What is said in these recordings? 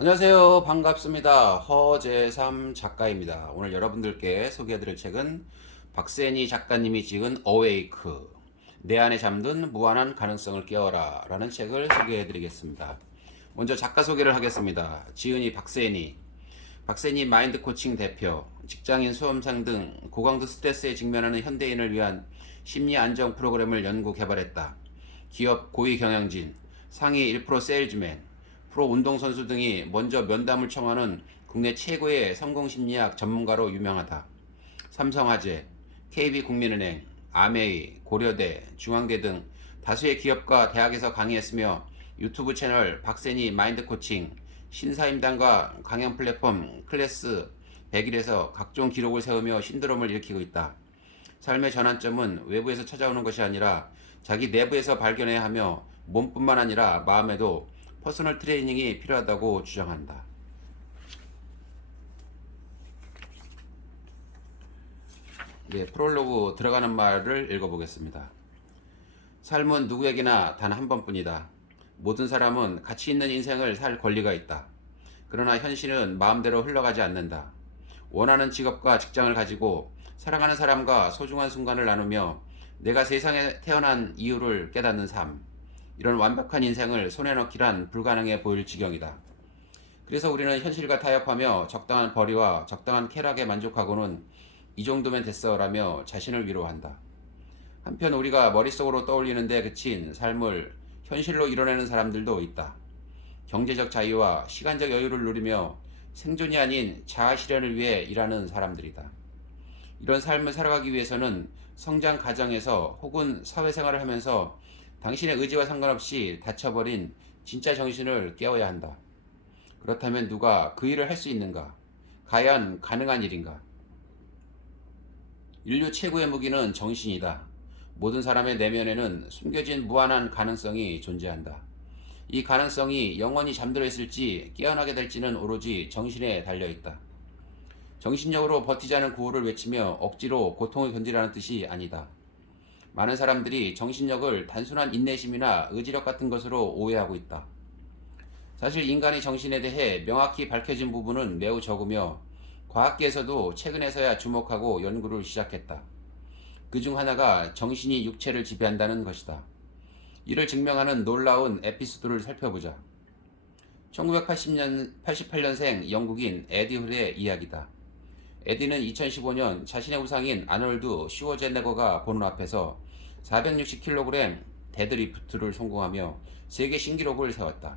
안녕하세요. 반갑습니다. 허재삼 작가입니다. 오늘 여러분들께 소개해드릴 책은 박세니 작가님이 지은 어웨이크, 내 안에 잠든 무한한 가능성을 깨워라 라는 책을 소개해드리겠습니다. 먼저 작가 소개를 하겠습니다. 지은이 박세니, 박세니 마인드 코칭 대표, 직장인 수험생 등 고강도 스트레스에 직면하는 현대인을 위한 심리 안정 프로그램을 연구 개발했다. 기업 고위 경영진, 상위 1% 세일즈맨, 프로 운동선수 등이 먼저 면담을 청하는 국내 최고의 성공심리학 전문가로 유명하다. 삼성화재, KB국민은행, 아메이, 고려대, 중앙대 등 다수의 기업과 대학에서 강의했으며 유튜브 채널 박세니 마인드 코칭, 신사임당과 강연 플랫폼 클래스 100일에서 각종 기록을 세우며 신드롬을 일으키고 있다. 삶의 전환점은 외부에서 찾아오는 것이 아니라 자기 내부에서 발견해야 하며 몸뿐만 아니라 마음에도 퍼스널 트레이닝이 필요하다고 주장한다. 네, 프롤로그 들어가는 말을 읽어보겠습니다. 삶은 누구에게나 단 한 번뿐이다. 모든 사람은 가치 있는 인생을 살 권리가 있다. 그러나 현실은 마음대로 흘러가지 않는다. 원하는 직업과 직장을 가지고 사랑하는 사람과 소중한 순간을 나누며 내가 세상에 태어난 이유를 깨닫는 삶. 이런 완벽한 인생을 손에 넣기란 불가능해 보일 지경이다. 그래서 우리는 현실과 타협하며 적당한 벌이와 적당한 쾌락에 만족하고는 이 정도면 됐어 라며 자신을 위로한다. 한편 우리가 머릿속으로 떠올리는 데 그친 삶을 현실로 이뤄내는 사람들도 있다. 경제적 자유와 시간적 여유를 누리며 생존이 아닌 자아 실현을 위해 일하는 사람들이다. 이런 삶을 살아가기 위해서는 성장 과정에서 혹은 사회생활을 하면서 당신의 의지와 상관없이 닫혀버린 진짜 정신을 깨워야 한다. 그렇다면 누가 그 일을 할 수 있는가? 과연 가능한 일인가? 인류 최고의 무기는 정신이다. 모든 사람의 내면에는 숨겨진 무한한 가능성이 존재한다. 이 가능성이 영원히 잠들어 있을지 깨어나게 될지는 오로지 정신에 달려있다. 정신력으로 버티자는 구호를 외치며 억지로 고통을 견디라는 뜻이 아니다. 많은 사람들이 정신력을 단순한 인내심이나 의지력 같은 것으로 오해하고 있다. 사실 인간의 정신에 대해 명확히 밝혀진 부분은 매우 적으며 과학계에서도 최근에서야 주목하고 연구를 시작했다. 그 중 하나가 정신이 육체를 지배한다는 것이다. 이를 증명하는 놀라운 에피소드를 살펴보자. 1988년생 영국인 에디 훌의 이야기다. 에디는 2015년 자신의 우상인 아놀드 슈워제네거가 보는 앞에서 460kg 데드리프트를 성공하며 세계 신기록을 세웠다.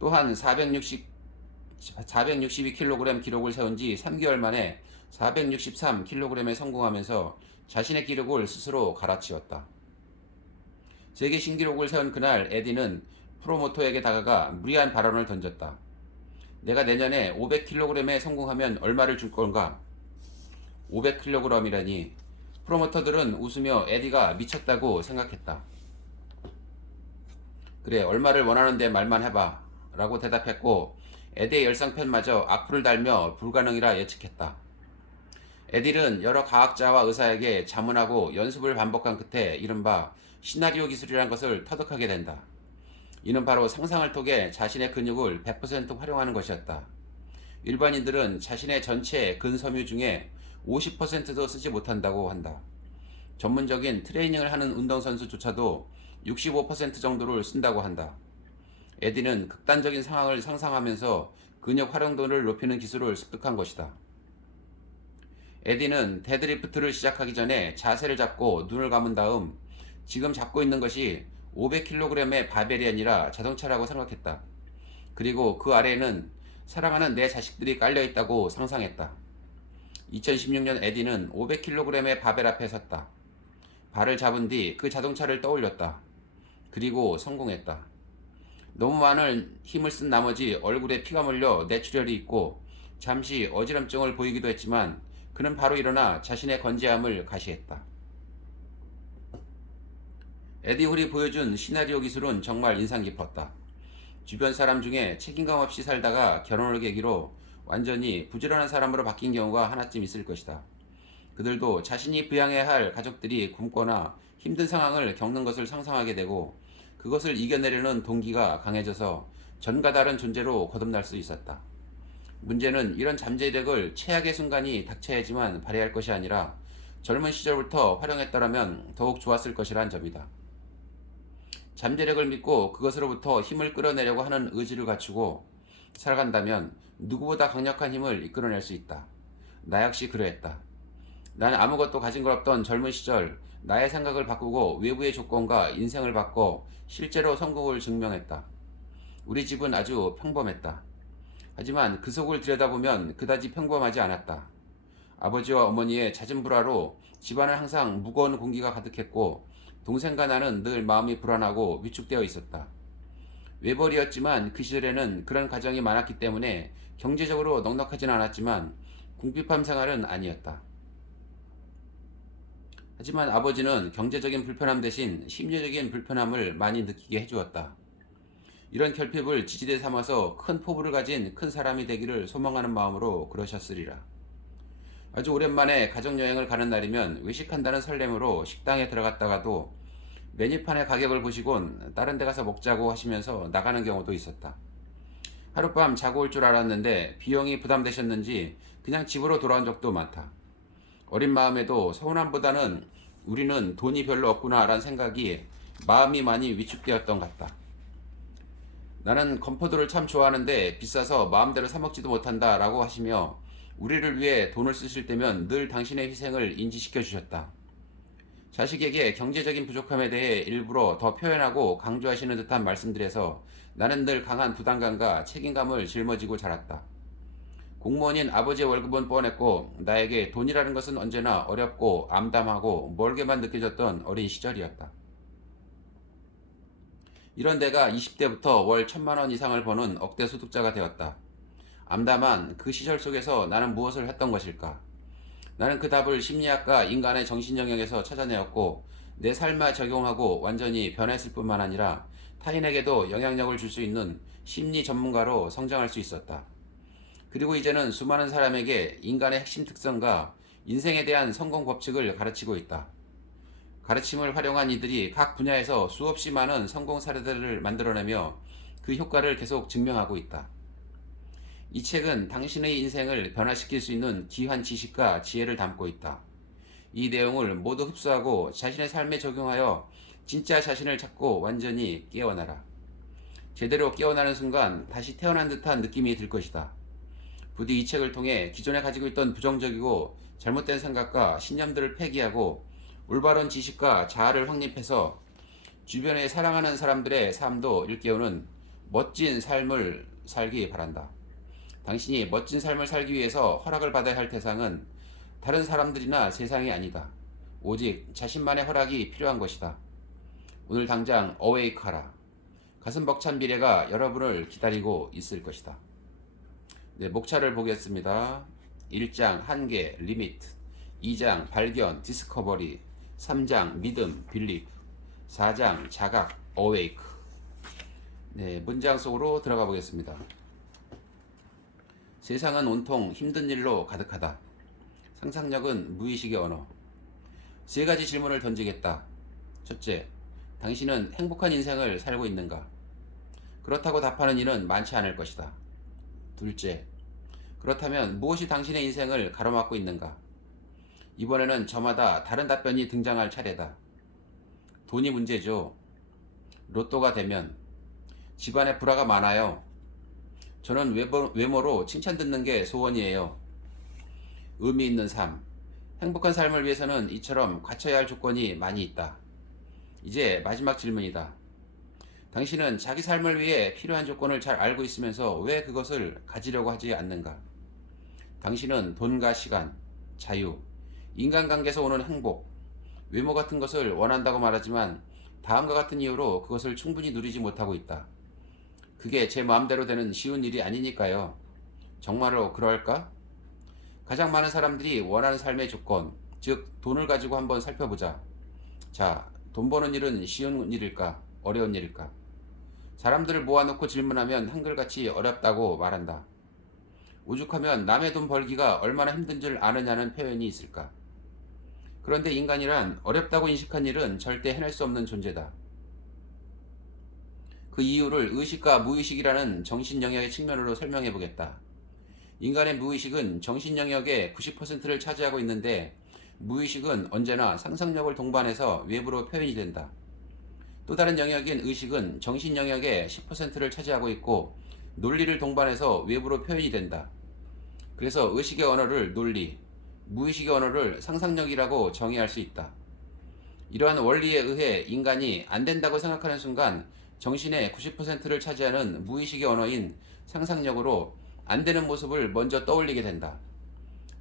또한 462kg 기록을 세운 지 3개월 만에 463kg에 성공하면서 자신의 기록을 스스로 갈아치웠다. 세계 신기록을 세운 그날 에디는 프로모터에게 다가가 무리한 발언을 던졌다. 내가 내년에 500kg에 성공하면 얼마를 줄 건가? 500kg이라니. 프로모터들은 웃으며 에디가 미쳤다고 생각했다. 그래, 얼마를 원하는데 말만 해봐 라고 대답했고 에디의 열상팬마저 악플을 달며 불가능이라 예측했다. 에디는 여러 과학자와 의사에게 자문하고 연습을 반복한 끝에 이른바 시나리오 기술이란 것을 터득하게 된다. 이는 바로 상상을 통해 자신의 근육을 100% 활용하는 것이었다. 일반인들은 자신의 전체 근섬유 중에 50%도 쓰지 못한다고 한다. 전문적인 트레이닝을 하는 운동선수조차도 65% 정도를 쓴다고 한다. 에디는 극단적인 상황을 상상하면서 근육 활용도를 높이는 기술을 습득한 것이다. 에디는 데드리프트를 시작하기 전에 자세를 잡고 눈을 감은 다음 지금 잡고 있는 것이 500kg의 바벨이 아니라 자동차라고 생각했다. 그리고 그 아래에는 사랑하는 내 자식들이 깔려있다고 상상했다. 2016년 에디는 500kg의 바벨 앞에 섰다. 발을 잡은 뒤 그 자동차를 떠올렸다. 그리고 성공했다. 너무 많은 힘을 쓴 나머지 얼굴에 피가 몰려 뇌출혈이 있고 잠시 어지럼증을 보이기도 했지만 그는 바로 일어나 자신의 건재함을 가시했다. 에디 홀이 보여준 시나리오 기술은 정말 인상 깊었다. 주변 사람 중에 책임감 없이 살다가 결혼을 계기로 완전히 부지런한 사람으로 바뀐 경우가 하나쯤 있을 것이다. 그들도 자신이 부양해야 할 가족들이 굶거나 힘든 상황을 겪는 것을 상상하게 되고 그것을 이겨내려는 동기가 강해져서 전과 다른 존재로 거듭날 수 있었다. 문제는 이런 잠재력을 최악의 순간이 닥쳐야지만 발휘할 것이 아니라 젊은 시절부터 활용했더라면 더욱 좋았을 것이란 점이다. 잠재력을 믿고 그것으로부터 힘을 끌어내려고 하는 의지를 갖추고 살아간다면 누구보다 강력한 힘을 이끌어낼 수 있다. 나 역시 그러했다. 나는 아무것도 가진 걸 없던 젊은 시절 나의 생각을 바꾸고 외부의 조건과 인생을 바꿔 실제로 성공을 증명했다. 우리 집은 아주 평범했다. 하지만 그 속을 들여다보면 그다지 평범하지 않았다. 아버지와 어머니의 잦은 불화로 집안은 항상 무거운 공기가 가득했고 동생과 나는 늘 마음이 불안하고 위축되어 있었다. 외벌이였지만 그 시절에는 그런 가정이 많았기 때문에 경제적으로 넉넉하진 않았지만 궁핍한 생활은 아니었다. 하지만 아버지는 경제적인 불편함 대신 심리적인 불편함을 많이 느끼게 해주었다. 이런 결핍을 지지대 삼아서 큰 포부를 가진 큰 사람이 되기를 소망하는 마음으로 그러셨으리라. 아주 오랜만에 가족여행을 가는 날이면 외식한다는 설렘으로 식당에 들어갔다가도 메뉴판의 가격을 보시곤 다른 데 가서 먹자고 하시면서 나가는 경우도 있었다. 하룻밤 자고 올 줄 알았는데 비용이 부담되셨는지 그냥 집으로 돌아온 적도 많다. 어린 마음에도 서운함보다는 우리는 돈이 별로 없구나 라는 생각이 마음이 많이 위축되었던 것 같다. 나는 건포도를 참 좋아하는데 비싸서 마음대로 사먹지도 못한다 라고 하시며 우리를 위해 돈을 쓰실 때면 늘 당신의 희생을 인지시켜 주셨다. 자식에게 경제적인 부족함에 대해 일부러 더 표현하고 강조하시는 듯한 말씀들에서 나는 늘 강한 부담감과 책임감을 짊어지고 자랐다. 공무원인 아버지의 월급은 뻔했고 나에게 돈이라는 것은 언제나 어렵고 암담하고 멀게만 느껴졌던 어린 시절이었다. 이런 내가 20대부터 월 1,000만 원 이상을 버는 억대 소득자가 되었다. 암담한 그 시절 속에서 나는 무엇을 했던 것일까? 나는 그 답을 심리학과 인간의 정신 영역에서 찾아내었고 내 삶에 적용하고 완전히 변했을 뿐만 아니라 타인에게도 영향력을 줄 수 있는 심리 전문가로 성장할 수 있었다. 그리고 이제는 수많은 사람에게 인간의 핵심 특성과 인생에 대한 성공 법칙을 가르치고 있다. 가르침을 활용한 이들이 각 분야에서 수없이 많은 성공 사례들을 만들어내며 그 효과를 계속 증명하고 있다. 이 책은 당신의 인생을 변화시킬 수 있는 귀한 지식과 지혜를 담고 있다. 이 내용을 모두 흡수하고 자신의 삶에 적용하여 진짜 자신을 찾고 완전히 깨어나라. 제대로 깨어나는 순간 다시 태어난 듯한 느낌이 들 것이다. 부디 이 책을 통해 기존에 가지고 있던 부정적이고 잘못된 생각과 신념들을 폐기하고 올바른 지식과 자아를 확립해서 주변에 사랑하는 사람들의 삶도 일깨우는 멋진 삶을 살기 바란다. 당신이 멋진 삶을 살기 위해서 허락을 받아야 할 대상은 다른 사람들이나 세상이 아니다. 오직 자신만의 허락이 필요한 것이다. 오늘 당장 어웨이크하라. 가슴 벅찬 미래가 여러분을 기다리고 있을 것이다. 네, 목차를 보겠습니다. 1장 한계 리미트, 2장 발견 디스커버리, 3장 믿음 빌리프, 4장 자각 어웨이크. 네, 문장 속으로 들어가 보겠습니다. 세상은 온통 힘든 일로 가득하다. 상상력은 무의식의 언어. 세 가지 질문을 던지겠다. 첫째, 당신은 행복한 인생을 살고 있는가? 그렇다고 답하는 이는 많지 않을 것이다. 둘째, 그렇다면 무엇이 당신의 인생을 가로막고 있는가? 이번에는 저마다 다른 답변이 등장할 차례다. 돈이 문제죠. 로또가 되면. 집안에 불화가 많아요. 저는 외모로 칭찬 듣는 게 소원이에요. 의미 있는 삶. 행복한 삶을 위해서는 이처럼 갖춰야 할 조건이 많이 있다. 이제 마지막 질문이다. 당신은 자기 삶을 위해 필요한 조건을 잘 알고 있으면서 왜 그것을 가지려고 하지 않는가? 당신은 돈과 시간, 자유, 인간관계에서 오는 행복, 외모 같은 것을 원한다고 말하지만 다음과 같은 이유로 그것을 충분히 누리지 못하고 있다. 그게 제 마음대로 되는 쉬운 일이 아니니까요. 정말로 그럴까? 가장 많은 사람들이 원하는 삶의 조건, 즉 돈을 가지고 한번 살펴보자. 자, 돈 버는 일은 쉬운 일일까? 어려운 일일까? 사람들을 모아놓고 질문하면 한결같이 어렵다고 말한다. 오죽하면 남의 돈 벌기가 얼마나 힘든 줄 아느냐는 표현이 있을까? 그런데 인간이란 어렵다고 인식한 일은 절대 해낼 수 없는 존재다. 그 이유를 의식과 무의식이라는 정신 영역의 측면으로 설명해 보겠다. 인간의 무의식은 정신 영역의 90%를 차지하고 있는데 무의식은 언제나 상상력을 동반해서 외부로 표현이 된다. 또 다른 영역인 의식은 정신 영역의 10%를 차지하고 있고 논리를 동반해서 외부로 표현이 된다. 그래서 의식의 언어를 논리, 무의식의 언어를 상상력이라고 정의할 수 있다. 이러한 원리에 의해 인간이 안 된다고 생각하는 순간 정신의 90%를 차지하는 무의식의 언어인 상상력으로 안 되는 모습을 먼저 떠올리게 된다.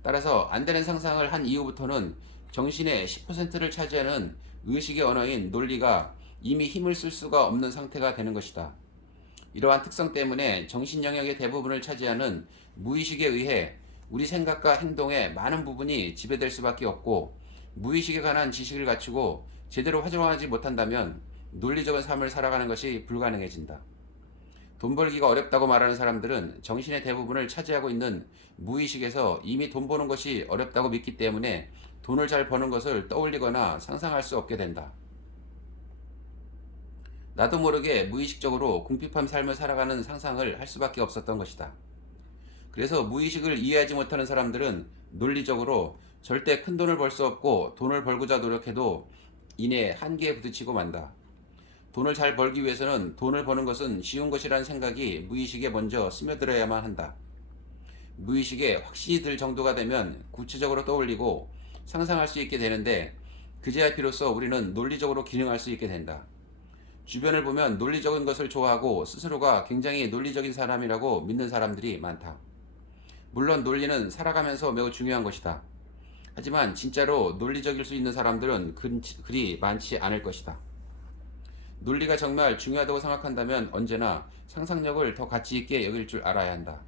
따라서 안 되는 상상을 한 이후부터는 정신의 10%를 차지하는 의식의 언어인 논리가 이미 힘을 쓸 수가 없는 상태가 되는 것이다. 이러한 특성 때문에 정신 영역의 대부분을 차지하는 무의식에 의해 우리 생각과 행동의 많은 부분이 지배될 수밖에 없고, 무의식에 관한 지식을 갖추고 제대로 활용하지 못한다면 논리적인 삶을 살아가는 것이 불가능해진다. 돈 벌기가 어렵다고 말하는 사람들은 정신의 대부분을 차지하고 있는 무의식에서 이미 돈 버는 것이 어렵다고 믿기 때문에 돈을 잘 버는 것을 떠올리거나 상상할 수 없게 된다. 나도 모르게 무의식적으로 궁핍한 삶을 살아가는 상상을 할 수밖에 없었던 것이다. 그래서 무의식을 이해하지 못하는 사람들은 논리적으로 절대 큰 돈을 벌 수 없고 돈을 벌고자 노력해도 이내 한계에 부딪히고 만다. 돈을 잘 벌기 위해서는 돈을 버는 것은 쉬운 것이라는 생각이 무의식에 먼저 스며들어야만 한다. 무의식에 확신이 들 정도가 되면 구체적으로 떠올리고 상상할 수 있게 되는데, 그제야 비로소 우리는 논리적으로 기능할 수 있게 된다. 주변을 보면 논리적인 것을 좋아하고 스스로가 굉장히 논리적인 사람이라고 믿는 사람들이 많다. 물론 논리는 살아가면서 매우 중요한 것이다. 하지만 진짜로 논리적일 수 있는 사람들은 그리 많지 않을 것이다. 논리가 정말 중요하다고 생각한다면 언제나 상상력을 더 가치 있게 여길 줄 알아야 한다.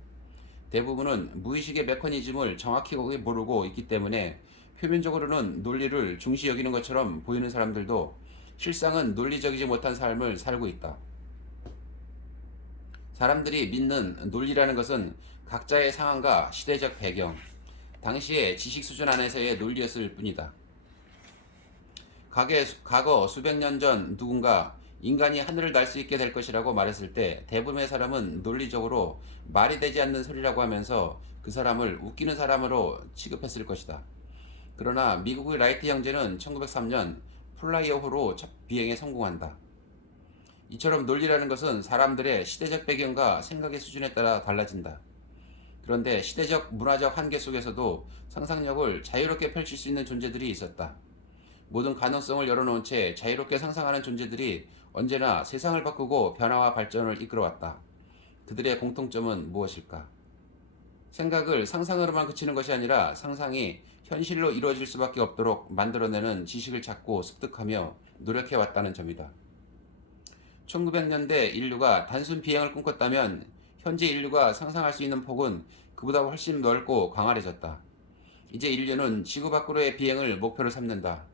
대부분은 무의식의 메커니즘을 정확히 모르고 있기 때문에 표면적으로는 논리를 중시 여기는 것처럼 보이는 사람들도 실상은 논리적이지 못한 삶을 살고 있다. 사람들이 믿는 논리라는 것은 각자의 상황과 시대적 배경, 당시의 지식 수준 안에서의 논리였을 뿐이다. 과거 수백 년 전 누군가 인간이 하늘을 날 수 있게 될 것이라고 말했을 때 대부분의 사람은 논리적으로 말이 되지 않는 소리라고 하면서 그 사람을 웃기는 사람으로 취급했을 것이다. 그러나 미국의 라이트 형제는 1903년 플라이어호로 첫 비행에 성공한다. 이처럼 논리라는 것은 사람들의 시대적 배경과 생각의 수준에 따라 달라진다. 그런데 시대적 문화적 한계 속에서도 상상력을 자유롭게 펼칠 수 있는 존재들이 있었다. 모든 가능성을 열어놓은 채 자유롭게 상상하는 존재들이 언제나 세상을 바꾸고 변화와 발전을 이끌어왔다. 그들의 공통점은 무엇일까? 생각을 상상으로만 그치는 것이 아니라 상상이 현실로 이루어질 수밖에 없도록 만들어내는 지식을 찾고 습득하며 노력해왔다는 점이다. 1900년대 인류가 단순 비행을 꿈꿨다면 현재 인류가 상상할 수 있는 폭은 그보다 훨씬 넓고 광활해졌다. 이제 인류는 지구 밖으로의 비행을 목표로 삼는다.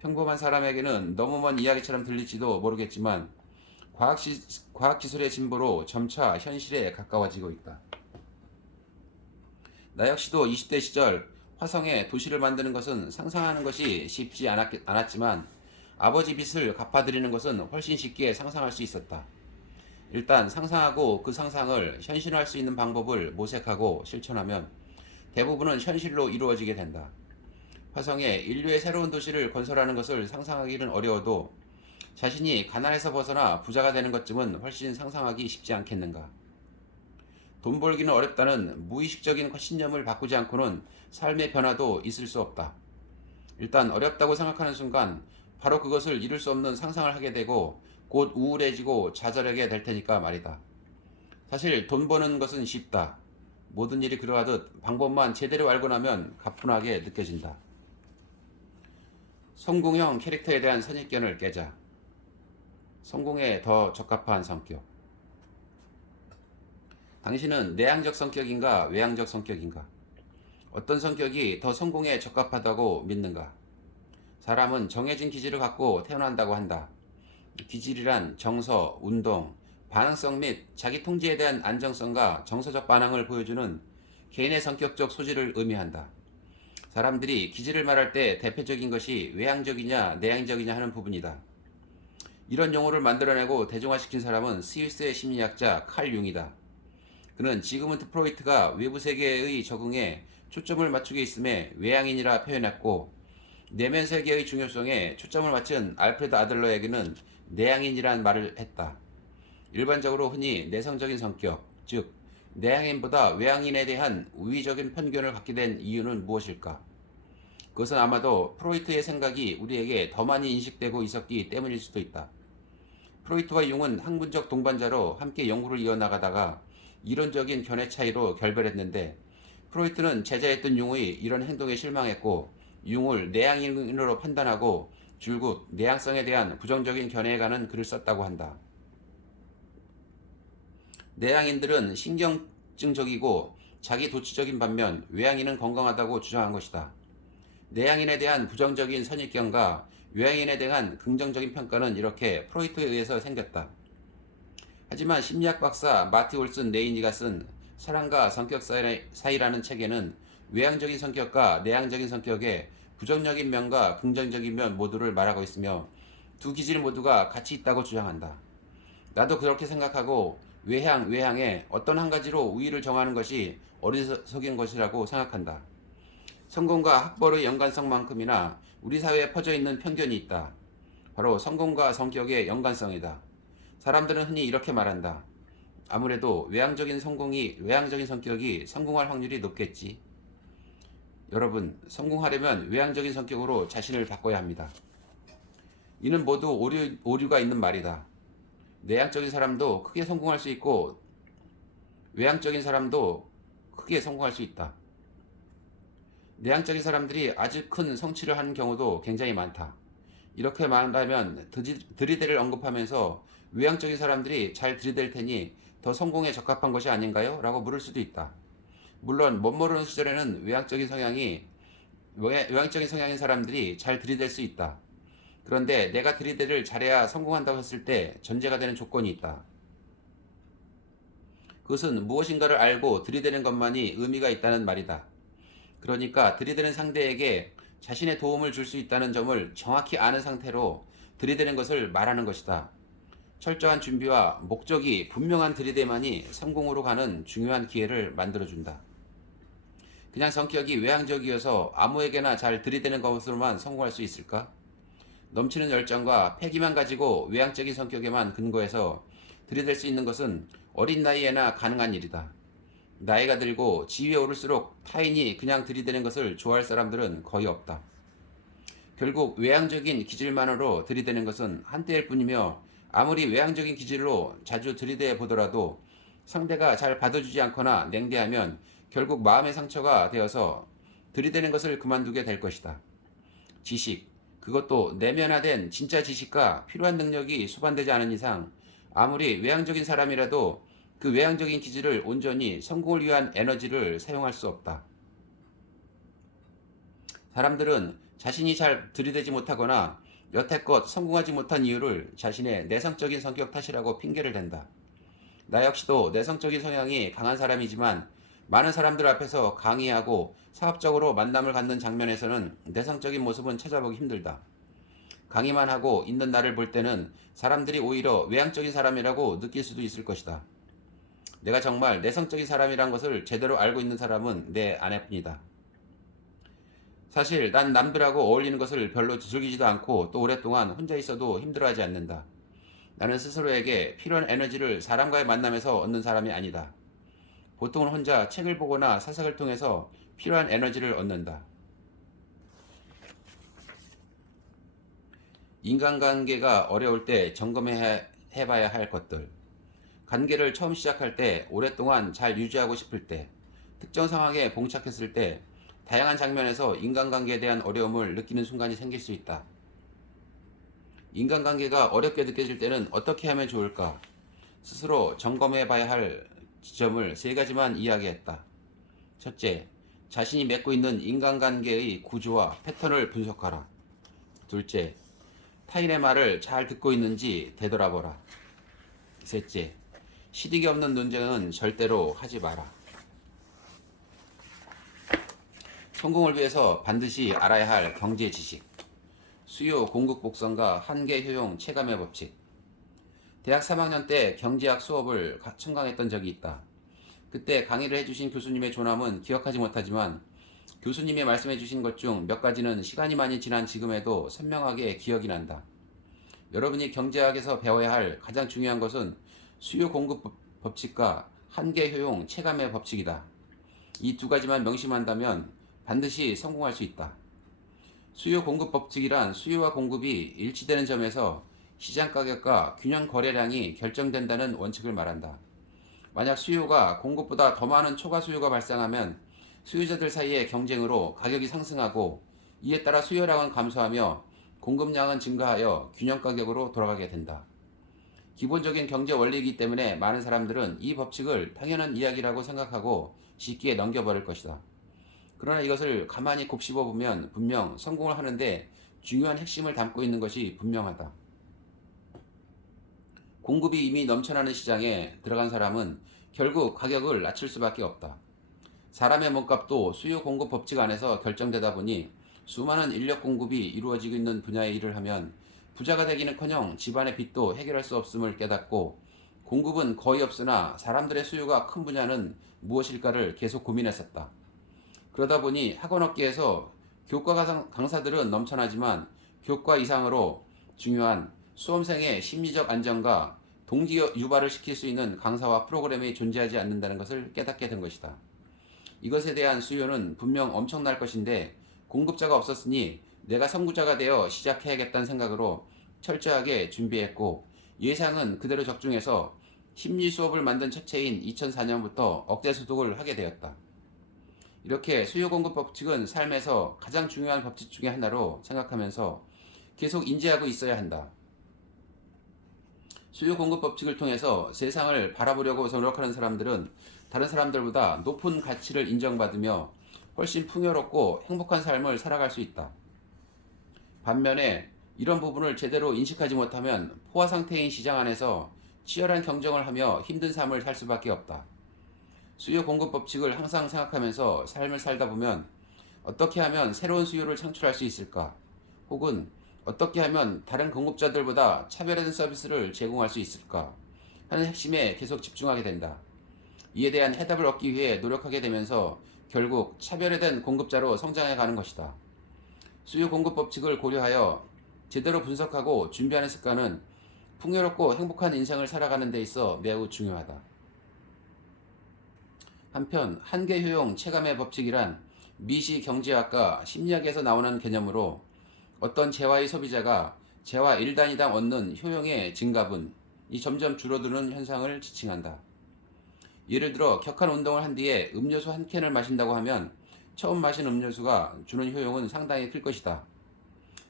평범한 사람에게는 너무 먼 이야기처럼 들릴지도 모르겠지만 과학기술의 진보로 점차 현실에 가까워지고 있다. 나 역시도 20대 시절 화성에 도시를 만드는 것은 상상하는 것이 쉽지 않았지만 아버지 빚을 갚아드리는 것은 훨씬 쉽게 상상할 수 있었다. 일단 상상하고 그 상상을 현실화할 수 있는 방법을 모색하고 실천하면 대부분은 현실로 이루어지게 된다. 화성에 인류의 새로운 도시를 건설하는 것을 상상하기는 어려워도 자신이 가난에서 벗어나 부자가 되는 것쯤은 훨씬 상상하기 쉽지 않겠는가. 돈 벌기는 어렵다는 무의식적인 신념을 바꾸지 않고는 삶의 변화도 있을 수 없다. 일단 어렵다고 생각하는 순간 바로 그것을 이룰 수 없는 상상을 하게 되고 곧 우울해지고 좌절하게 될 테니까 말이다. 사실 돈 버는 것은 쉽다. 모든 일이 그러하듯 방법만 제대로 알고 나면 가뿐하게 느껴진다. 성공형 캐릭터에 대한 선입견을 깨자. 성공에 더 적합한 성격. 당신은 내향적 성격인가 외향적 성격인가? 어떤 성격이 더 성공에 적합하다고 믿는가? 사람은 정해진 기질을 갖고 태어난다고 한다. 기질이란 정서, 운동, 반응성 및 자기 통제에 대한 안정성과 정서적 반응을 보여주는 개인의 성격적 소질을 의미한다. 사람들이 기질을 말할 때 대표적인 것이 외향적이냐 내향적이냐 하는 부분이다. 이런 용어를 만들어내고 대중화시킨 사람은 스위스의 심리학자 칼 융이다. 그는 지그문트 프로이트가 외부 세계의 적응에 초점을 맞추게 있음에 외향인이라 표현했고, 내면 세계의 중요성에 초점을 맞춘 알프레드 아들러에게는 내향인이란 말을 했다. 일반적으로 흔히 내성적인 성격, 즉 내향인보다 외향인에 대한 우위적인 편견을 갖게 된 이유는 무엇일까? 그것은 아마도 프로이트의 생각이 우리에게 더 많이 인식되고 있었기 때문일 수도 있다. 프로이트와 융은 학문적 동반자로 함께 연구를 이어나가다가 이론적인 견해 차이로 결별했는데, 프로이트는 제자였던 융의 이런 행동에 실망했고 융을 내향인으로 판단하고 줄곧 내향성에 대한 부정적인 견해에 관한 글을 썼다고 한다. 내향인들은 신경증적이고 자기 도취적인 반면 외향인은 건강하다고 주장한 것이다. 내향인에 대한 부정적인 선입견과 외향인에 대한 긍정적인 평가는 이렇게 프로이트에 의해서 생겼다. 하지만 심리학 박사 마티 올슨 레이니가 쓴 사랑과 성격 사이라는 책에는 외향적인 성격과 내향적인 성격의 부정적인 면과 긍정적인 면 모두를 말하고 있으며 두 기질 모두가 같이 있다고 주장한다. 나도 그렇게 생각하고 외향에 어떤 한 가지로 우위를 정하는 것이 어리석인 것이라고 생각한다. 성공과 학벌의 연관성만큼이나 우리 사회에 퍼져 있는 편견이 있다. 바로 성공과 성격의 연관성이다. 사람들은 흔히 이렇게 말한다. 아무래도 외향적인 성격이 성공할 확률이 높겠지. 여러분, 성공하려면 외향적인 성격으로 자신을 바꿔야 합니다. 이는 모두 오류가 있는 말이다. 내향적인 사람도 크게 성공할 수 있고 외향적인 사람도 크게 성공할 수 있다. 내향적인 사람들이 아주 큰 성취를 하는 경우도 굉장히 많다. 이렇게 말하면 들이대를 언급하면서 외향적인 사람들이 잘 들이댈 테니 더 성공에 적합한 것이 아닌가요? 라고 물을 수도 있다. 물론 멋모르는 시절에는 외향적인 성향인 사람들이 잘 들이댈 수 있다. 그런데 내가 들이대를 잘해야 성공한다고 했을 때 전제가 되는 조건이 있다. 그것은 무엇인가를 알고 들이대는 것만이 의미가 있다는 말이다. 그러니까 들이대는 상대에게 자신의 도움을 줄 수 있다는 점을 정확히 아는 상태로 들이대는 것을 말하는 것이다. 철저한 준비와 목적이 분명한 들이대만이 성공으로 가는 중요한 기회를 만들어준다. 그냥 성격이 외향적이어서 아무에게나 잘 들이대는 것으로만 성공할 수 있을까? 넘치는 열정과 패기만 가지고 외향적인 성격에만 근거해서 들이댈 수 있는 것은 어린 나이에나 가능한 일이다. 나이가 들고 지위에 오를수록 타인이 그냥 들이대는 것을 좋아할 사람들은 거의 없다. 결국 외향적인 기질만으로 들이대는 것은 한때일 뿐이며 아무리 외향적인 기질로 자주 들이대 보더라도 상대가 잘 받아주지 않거나 냉대하면 결국 마음의 상처가 되어서 들이대는 것을 그만두게 될 것이다. 지식, 그것도 내면화된 진짜 지식과 필요한 능력이 수반되지 않은 이상 아무리 외향적인 사람이라도 그 외향적인 기질을 온전히 성공을 위한 에너지를 사용할 수 없다. 사람들은 자신이 잘 들이대지 못하거나 여태껏 성공하지 못한 이유를 자신의 내성적인 성격 탓이라고 핑계를 댄다. 나 역시도 내성적인 성향이 강한 사람이지만 많은 사람들 앞에서 강의하고 사업적으로 만남을 갖는 장면에서는 내성적인 모습은 찾아보기 힘들다. 강의만 하고 있는 나를 볼 때는 사람들이 오히려 외향적인 사람이라고 느낄 수도 있을 것이다. 내가 정말 내성적인 사람이란 것을 제대로 알고 있는 사람은 내 아내뿐이다. 사실 난 남들하고 어울리는 것을 별로 즐기지도 않고 또 오랫동안 혼자 있어도 힘들어하지 않는다. 나는 스스로에게 필요한 에너지를 사람과의 만남에서 얻는 사람이 아니다. 보통은 혼자 책을 보거나 사색을 통해서 필요한 에너지를 얻는다. 인간관계가 어려울 때 점검해봐야 할 것들. 관계를 처음 시작할 때, 오랫동안 잘 유지하고 싶을 때, 특정 상황에 봉착했을 때, 다양한 장면에서 인간관계에 대한 어려움을 느끼는 순간이 생길 수 있다. 인간관계가 어렵게 느껴질 때는 어떻게 하면 좋을까? 스스로 점검해봐야 할 지점을 3가지만 이야기했다. 첫째, 자신이 맺고 있는 인간관계의 구조와 패턴을 분석하라. 둘째, 타인의 말을 잘 듣고 있는지 되돌아보라. 셋째, 실익이 없는 논쟁은 절대로 하지 마라. 성공을 위해서 반드시 알아야 할 경제 지식. 수요 공급 곡선과 한계 효용 체감의 법칙. 대학 3학년 때 경제학 수업을 청강했던 적이 있다. 그때 강의를 해주신 교수님의 조남은 기억하지 못하지만 교수님이 말씀해주신 것 중 몇 가지는 시간이 많이 지난 지금에도 선명하게 기억이 난다. 여러분이 경제학에서 배워야 할 가장 중요한 것은 수요 공급 법칙과 한계 효용 체감의 법칙이다. 이 두 가지만 명심한다면 반드시 성공할 수 있다. 수요 공급 법칙이란 수요와 공급이 일치되는 점에서 시장 가격과 균형 거래량이 결정된다는 원칙을 말한다. 만약 수요가 공급보다 더 많은 초과 수요가 발생하면 수요자들 사이의 경쟁으로 가격이 상승하고 이에 따라 수요량은 감소하며 공급량은 증가하여 균형 가격으로 돌아가게 된다. 기본적인 경제 원리이기 때문에 많은 사람들은 이 법칙을 당연한 이야기라고 생각하고 쉽게 넘겨버릴 것이다. 그러나 이것을 가만히 곱씹어 보면 분명 성공을 하는데 중요한 핵심을 담고 있는 것이 분명하다. 공급이 이미 넘쳐나는 시장에 들어간 사람은 결국 가격을 낮출 수밖에 없다. 사람의 몸값도 수요 공급 법칙 안에서 결정되다 보니 수많은 인력 공급이 이루어지고 있는 분야의 일을 하면 부자가 되기는커녕 집안의 빚도 해결할 수 없음을 깨닫고 공급은 거의 없으나 사람들의 수요가 큰 분야는 무엇일까를 계속 고민했었다. 그러다 보니 학원업계에서 교과 강사들은 넘쳐나지만 교과 이상으로 중요한 수험생의 심리적 안정과 동기 유발을 시킬 수 있는 강사와 프로그램이 존재하지 않는다는 것을 깨닫게 된 것이다. 이것에 대한 수요는 분명 엄청날 것인데 공급자가 없었으니 내가 선구자가 되어 시작해야겠다는 생각으로 철저하게 준비했고 예상은 그대로 적중해서 심리 수업을 만든 첫째인 2004년부터 억대 소득을 하게 되었다. 이렇게 수요 공급 법칙은 삶에서 가장 중요한 법칙 중에 하나로 생각하면서 계속 인지하고 있어야 한다. 수요 공급 법칙을 통해서 세상을 바라보려고 노력하는 사람들은 다른 사람들보다 높은 가치를 인정받으며 훨씬 풍요롭고 행복한 삶을 살아갈 수 있다. 반면에 이런 부분을 제대로 인식하지 못하면 포화 상태인 시장 안에서 치열한 경쟁을 하며 힘든 삶을 살 수밖에 없다. 수요 공급 법칙을 항상 생각하면서 삶을 살다 보면 어떻게 하면 새로운 수요를 창출할 수 있을까? 혹은 어떻게 하면 다른 공급자들보다 차별화된 서비스를 제공할 수 있을까? 하는 핵심에 계속 집중하게 된다. 이에 대한 해답을 얻기 위해 노력하게 되면서 결국 차별화된 공급자로 성장해 가는 것이다. 수요 공급 법칙을 고려하여 제대로 분석하고 준비하는 습관은 풍요롭고 행복한 인생을 살아가는 데 있어 매우 중요하다. 한편 한계 효용 체감의 법칙이란 미시 경제학과 심리학에서 나오는 개념으로 어떤 재화의 소비자가 재화 1단위당 얻는 효용의 증가분이 점점 줄어드는 현상을 지칭한다. 예를 들어 격한 운동을 한 뒤에 음료수 한 캔을 마신다고 하면 처음 마신 음료수가 주는 효용은 상당히 클 것이다.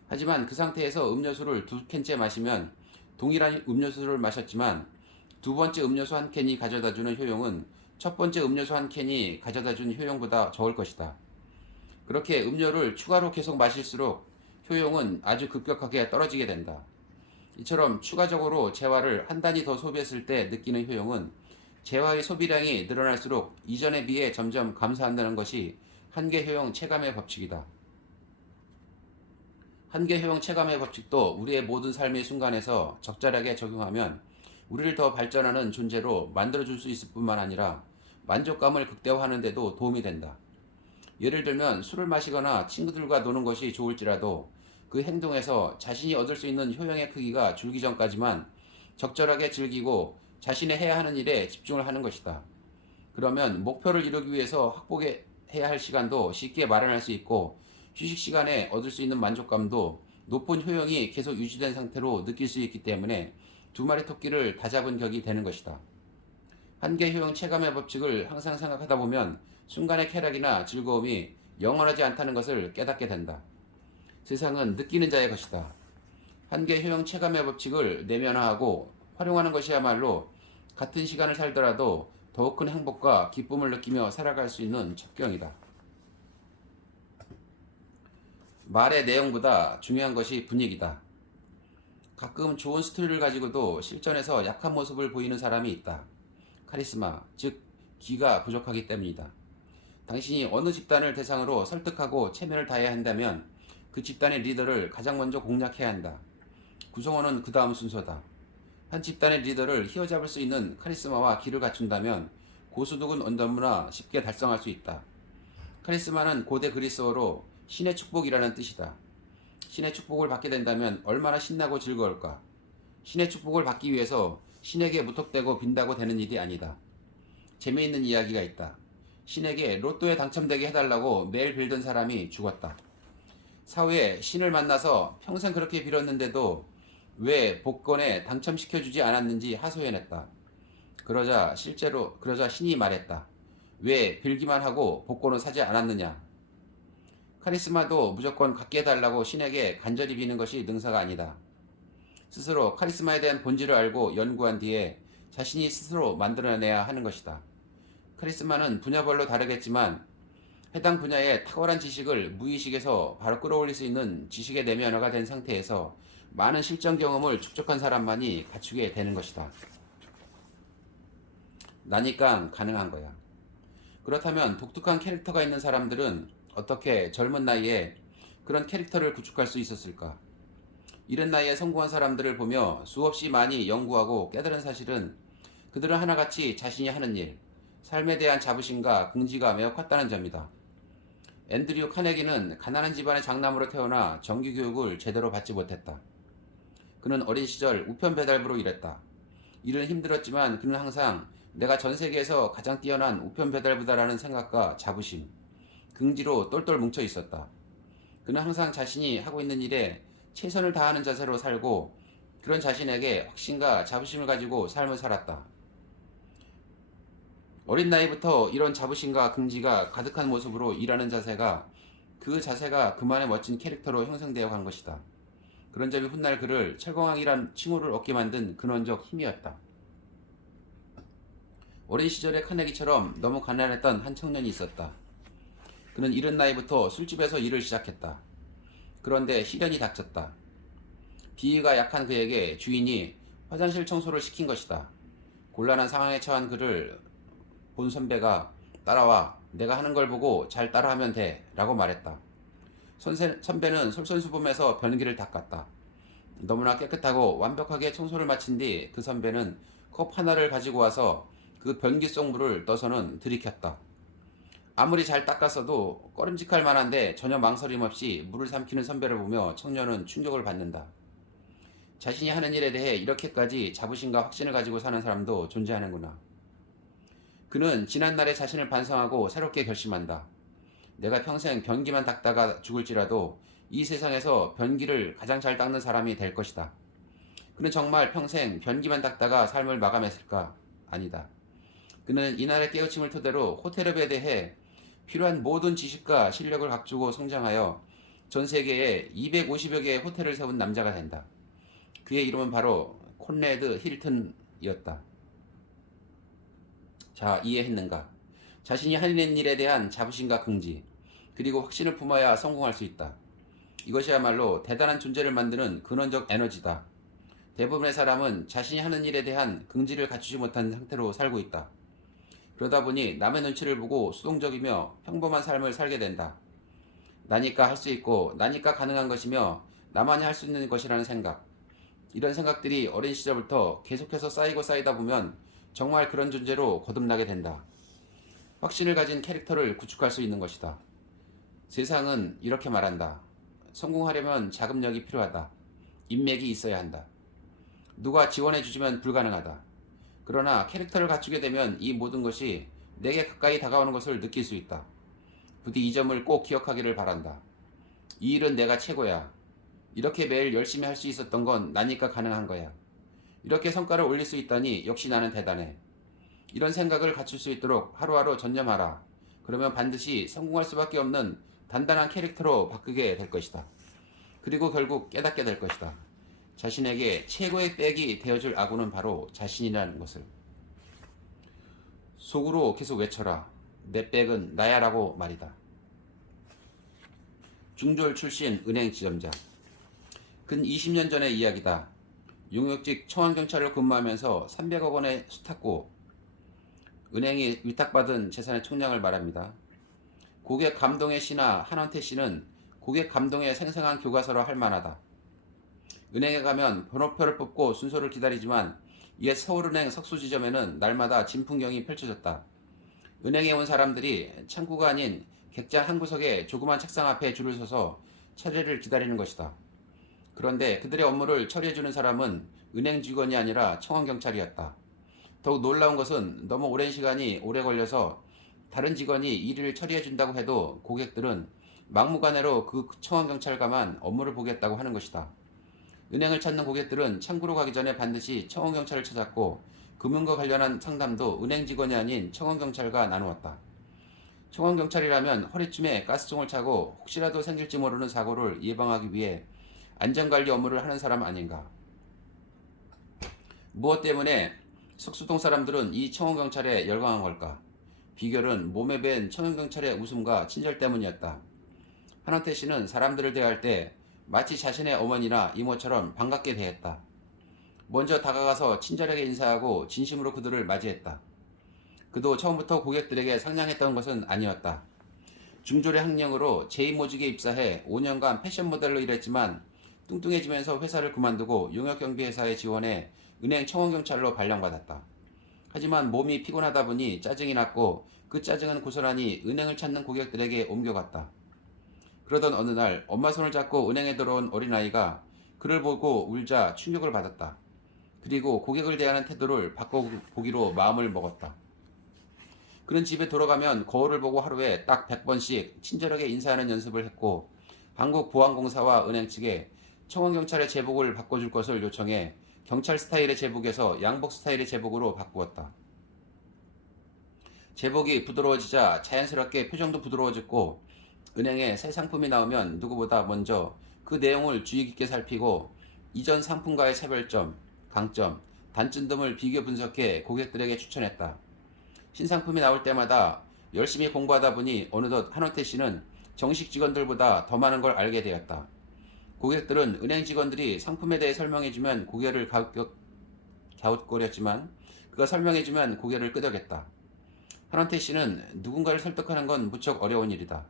하지만 그 상태에서 음료수를 2캔째 마시면 동일한 음료수를 마셨지만 두 번째 음료수 한 캔이 가져다주는 효용은 첫 번째 음료수 한 캔이 가져다준 효용보다 적을 것이다. 그렇게 음료를 추가로 계속 마실수록 효용은 아주 급격하게 떨어지게 된다. 이처럼 추가적으로 재화를 한 단위 더 소비했을 때 느끼는 효용은 재화의 소비량이 늘어날수록 이전에 비해 점점 감소한다는 것이 한계 효용 체감의 법칙이다. 한계 효용 체감의 법칙도 우리의 모든 삶의 순간에서 적절하게 적용하면 우리를 더 발전하는 존재로 만들어줄 수 있을 뿐만 아니라 만족감을 극대화하는 데도 도움이 된다. 예를 들면 술을 마시거나 친구들과 노는 것이 좋을지라도 그 행동에서 자신이 얻을 수 있는 효용의 크기가 줄기 전까지만 적절하게 즐기고 자신의 해야 하는 일에 집중을 하는 것이다. 그러면 목표를 이루기 위해서 확보해야 할 시간도 쉽게 마련할 수 있고 휴식 시간에 얻을 수 있는 만족감도 높은 효용이 계속 유지된 상태로 느낄 수 있기 때문에 두 마리 토끼를 다 잡은 격이 되는 것이다. 한계 효용 체감의 법칙을 항상 생각하다 보면 순간의 쾌락이나 즐거움이 영원하지 않다는 것을 깨닫게 된다. 세상은 느끼는 자의 것이다. 한계 효용 체감의 법칙을 내면화하고 활용하는 것이야말로 같은 시간을 살더라도 더욱 큰 행복과 기쁨을 느끼며 살아갈 수 있는 첩경이다. 말의 내용보다 중요한 것이 분위기다. 가끔 좋은 스토리를 가지고도 실전에서 약한 모습을 보이는 사람이 있다. 카리스마, 즉 기가 부족하기 때문이다. 당신이 어느 집단을 대상으로 설득하고 체면을 다해야 한다면 그 집단의 리더를 가장 먼저 공략해야 한다. 구성원은 그 다음 순서다. 한 집단의 리더를 휘어잡을 수 있는 카리스마와 기를 갖춘다면 고소득은 언더무나 쉽게 달성할 수 있다. 카리스마는 고대 그리스어로 신의 축복이라는 뜻이다. 신의 축복을 받게 된다면 얼마나 신나고 즐거울까. 신의 축복을 받기 위해서 신에게 무턱대고 빈다고 되는 일이 아니다. 재미있는 이야기가 있다. 신에게 로또에 당첨되게 해달라고 매일 빌던 사람이 죽었다. 사후에 신을 만나서 평생 그렇게 빌었는데도 왜 복권에 당첨시켜주지 않았는지 하소연했다. 그러자 신이 말했다. 왜 빌기만 하고 복권을 사지 않았느냐. 카리스마도 무조건 갖게 해달라고 신에게 간절히 비는 것이 능사가 아니다. 스스로 카리스마에 대한 본질을 알고 연구한 뒤에 자신이 스스로 만들어내야 하는 것이다. 카리스마는 분야별로 다르겠지만 해당 분야의 탁월한 지식을 무의식에서 바로 끌어올릴 수 있는 지식의 내면화가 된 상태에서 많은 실전 경험을 축적한 사람만이 갖추게 되는 것이다. 나니까 가능한 거야. 그렇다면 독특한 캐릭터가 있는 사람들은 어떻게 젊은 나이에 그런 캐릭터를 구축할 수 있었을까? 이른 나이에 성공한 사람들을 보며 수없이 많이 연구하고 깨달은 사실은 그들은 하나같이 자신이 하는 일, 삶에 대한 자부심과 긍지가 매우 컸다는 점이다. 앤드류 카네기는 가난한 집안의 장남으로 태어나 정규 교육을 제대로 받지 못했다. 그는 어린 시절 우편 배달부로 일했다. 일은 힘들었지만 그는 항상 내가 전 세계에서 가장 뛰어난 우편 배달부다라는 생각과 자부심, 긍지로 똘똘 뭉쳐 있었다. 그는 항상 자신이 하고 있는 일에 최선을 다하는 자세로 살고 그런 자신에게 확신과 자부심을 가지고 삶을 살았다. 어린 나이부터 이런 자부심과 긍지가 가득한 모습으로 일하는 자세가 그만의 멋진 캐릭터로 형성되어 간 것이다. 그런 점이 훗날 그를 철공왕이란 칭호를 얻게 만든 근원적 힘이었다. 어린 시절의 카네기처럼 너무 가난했던 한 청년이 있었다. 그는 이른 나이부터 술집에서 일을 시작했다. 그런데 시련이 닥쳤다. 비위가 약한 그에게 주인이 화장실 청소를 시킨 것이다. 곤란한 상황에 처한 그를 본 선배가 따라와, 내가 하는 걸 보고 잘 따라하면 돼 라고 말했다. 선배는 솔선수범해서 변기를 닦았다. 너무나 깨끗하고 완벽하게 청소를 마친 뒤 그 선배는 컵 하나를 가지고 와서 그 변기 속 물을 떠서는 들이켰다. 아무리 잘 닦았어도 꺼림직할 만한데 전혀 망설임 없이 물을 삼키는 선배를 보며 청년은 충격을 받는다. 자신이 하는 일에 대해 이렇게까지 자부심과 확신을 가지고 사는 사람도 존재하는구나. 그는 지난날의 자신을 반성하고 새롭게 결심한다. 내가 평생 변기만 닦다가 죽을지라도 이 세상에서 변기를 가장 잘 닦는 사람이 될 것이다. 그는 정말 평생 변기만 닦다가 삶을 마감했을까? 아니다. 그는 이날의 깨우침을 토대로 호텔업에 대해 필요한 모든 지식과 실력을 갖추고 성장하여 전 세계에 250여 개의 호텔을 세운 남자가 된다. 그의 이름은 바로 콘레드 힐튼이었다. 자, 이해했는가? 자신이 하는 일에 대한 자부심과 긍지, 그리고 확신을 품어야 성공할 수 있다. 이것이야말로 대단한 존재를 만드는 근원적 에너지다. 대부분의 사람은 자신이 하는 일에 대한 긍지를 갖추지 못한 상태로 살고 있다. 그러다 보니 남의 눈치를 보고 수동적이며 평범한 삶을 살게 된다. 나니까 할 수 있고 나니까 가능한 것이며 나만이 할 수 있는 것이라는 생각. 이런 생각들이 어린 시절부터 계속해서 쌓이고 쌓이다 보면 정말 그런 존재로 거듭나게 된다. 확신을 가진 캐릭터를 구축할 수 있는 것이다. 세상은 이렇게 말한다. 성공하려면 자금력이 필요하다. 인맥이 있어야 한다. 누가 지원해 주시면 불가능하다. 그러나 캐릭터를 갖추게 되면 이 모든 것이 내게 가까이 다가오는 것을 느낄 수 있다. 부디 이 점을 꼭 기억하기를 바란다. 이 일은 내가 최고야. 이렇게 매일 열심히 할 수 있었던 건 나니까 가능한 거야. 이렇게 성과를 올릴 수 있다니 역시 나는 대단해. 이런 생각을 갖출 수 있도록 하루하루 전념하라. 그러면 반드시 성공할 수밖에 없는 단단한 캐릭터로 바꾸게 될 것이다. 그리고 결국 깨닫게 될 것이다. 자신에게 최고의 백이 되어줄 아군은 바로 자신이라는 것을. 속으로 계속 외쳐라. 내 백은 나야 라고 말이다. 중졸 출신 은행 지점장. 근 20년 전의 이야기다. 용역직 청원경찰로 근무하면서 300억 원의 수탁고, 은행이 위탁받은 재산의 총량을 말합니다. 고객 감동의 시나 한원태 씨는 고객 감동의 생생한 교과서로 할 만하다. 은행에 가면 번호표를 뽑고 순서를 기다리지만 옛 서울은행 석수지점에는 날마다 진풍경이 펼쳐졌다. 은행에 온 사람들이 창구가 아닌 객자 한 구석에 조그만 책상 앞에 줄을 서서 차례를 기다리는 것이다. 그런데 그들의 업무를 처리해주는 사람은 은행 직원이 아니라 청원경찰이었다. 더욱 놀라운 것은 너무 오랜 시간이 오래 걸려서 다른 직원이 일을 처리해준다고 해도 고객들은 막무가내로 그 청원경찰과만 업무를 보겠다고 하는 것이다. 은행을 찾는 고객들은 창구로 가기 전에 반드시 청원경찰을 찾았고 금융과 관련한 상담도 은행 직원이 아닌 청원경찰과 나누었다. 청원경찰이라면 허리춤에 가스총을 차고 혹시라도 생길지 모르는 사고를 예방하기 위해 안전관리 업무를 하는 사람 아닌가. 무엇 때문에 석수동 사람들은 이 청원경찰에 열광한 걸까? 비결은 몸에 밴 청원경찰의 웃음과 친절 때문이었다. 한원태 씨는 사람들을 대할 때 마치 자신의 어머니나 이모처럼 반갑게 대했다. 먼저 다가가서 친절하게 인사하고 진심으로 그들을 맞이했다. 그도 처음부터 고객들에게 상냥했던 것은 아니었다. 중졸의 학령으로 제2모직에 입사해 5년간 패션 모델로 일했지만 뚱뚱해지면서 회사를 그만두고 용역경비회사에 지원해 은행 청원경찰로 발령받았다. 하지만 몸이 피곤하다 보니 짜증이 났고 그 짜증은 고스란히 은행을 찾는 고객들에게 옮겨갔다. 그러던 어느 날 엄마 손을 잡고 은행에 들어온 어린아이가 그를 보고 울자 충격을 받았다. 그리고 고객을 대하는 태도를 바꿔보기로 마음을 먹었다. 그는 집에 돌아가면 거울을 보고 하루에 딱 100번씩 친절하게 인사하는 연습을 했고 한국보안공사와 은행 측에 청원경찰의 제복을 바꿔줄 것을 요청해 경찰 스타일의 제복에서 양복 스타일의 제복으로 바꾸었다. 제복이 부드러워지자 자연스럽게 표정도 부드러워졌고 은행에 새 상품이 나오면 누구보다 먼저 그 내용을 주의 깊게 살피고 이전 상품과의 차별점, 강점, 단점 등을 비교 분석해 고객들에게 추천했다. 신상품이 나올 때마다 열심히 공부하다 보니 어느덧 한원태 씨는 정식 직원들보다 더 많은 걸 알게 되었다. 고객들은 은행 직원들이 상품에 대해 설명해주면 고개를 갸웃거렸지만 그가 설명해주면 고개를 끄덕였다. 한원태 씨는 누군가를 설득하는 건 무척 어려운 일이다.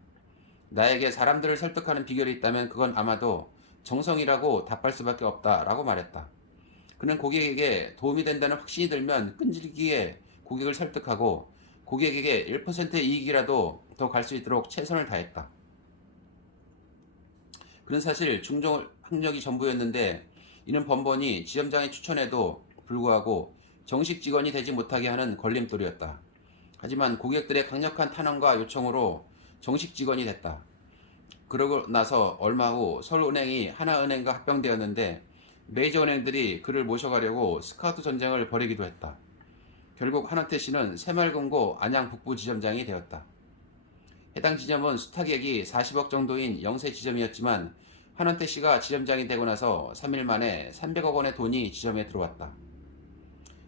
나에게 사람들을 설득하는 비결이 있다면 그건 아마도 정성이라고 답할 수밖에 없다라고 말했다. 그는 고객에게 도움이 된다는 확신이 들면 끈질기게 고객을 설득하고 고객에게 1%의 이익이라도 더 갈 수 있도록 최선을 다했다. 그는 사실 중졸 학력이 전부였는데 이는 번번이 지점장의 추천에도 불구하고 정식 직원이 되지 못하게 하는 걸림돌이었다. 하지만 고객들의 강력한 탄원과 요청으로 정식 직원이 됐다. 그러고 나서 얼마 후 서울은행이 하나은행과 합병되었는데 메이저은행들이 그를 모셔가려고 스카우트 전쟁을 벌이기도 했다. 결국 한원태 씨는 새마을금고 안양 북부 지점장이 되었다. 해당 지점은 수탁액이 40억 정도인 영세 지점이었지만 한원태 씨가 지점장이 되고 나서 3일 만에 300억 원의 돈이 지점에 들어왔다.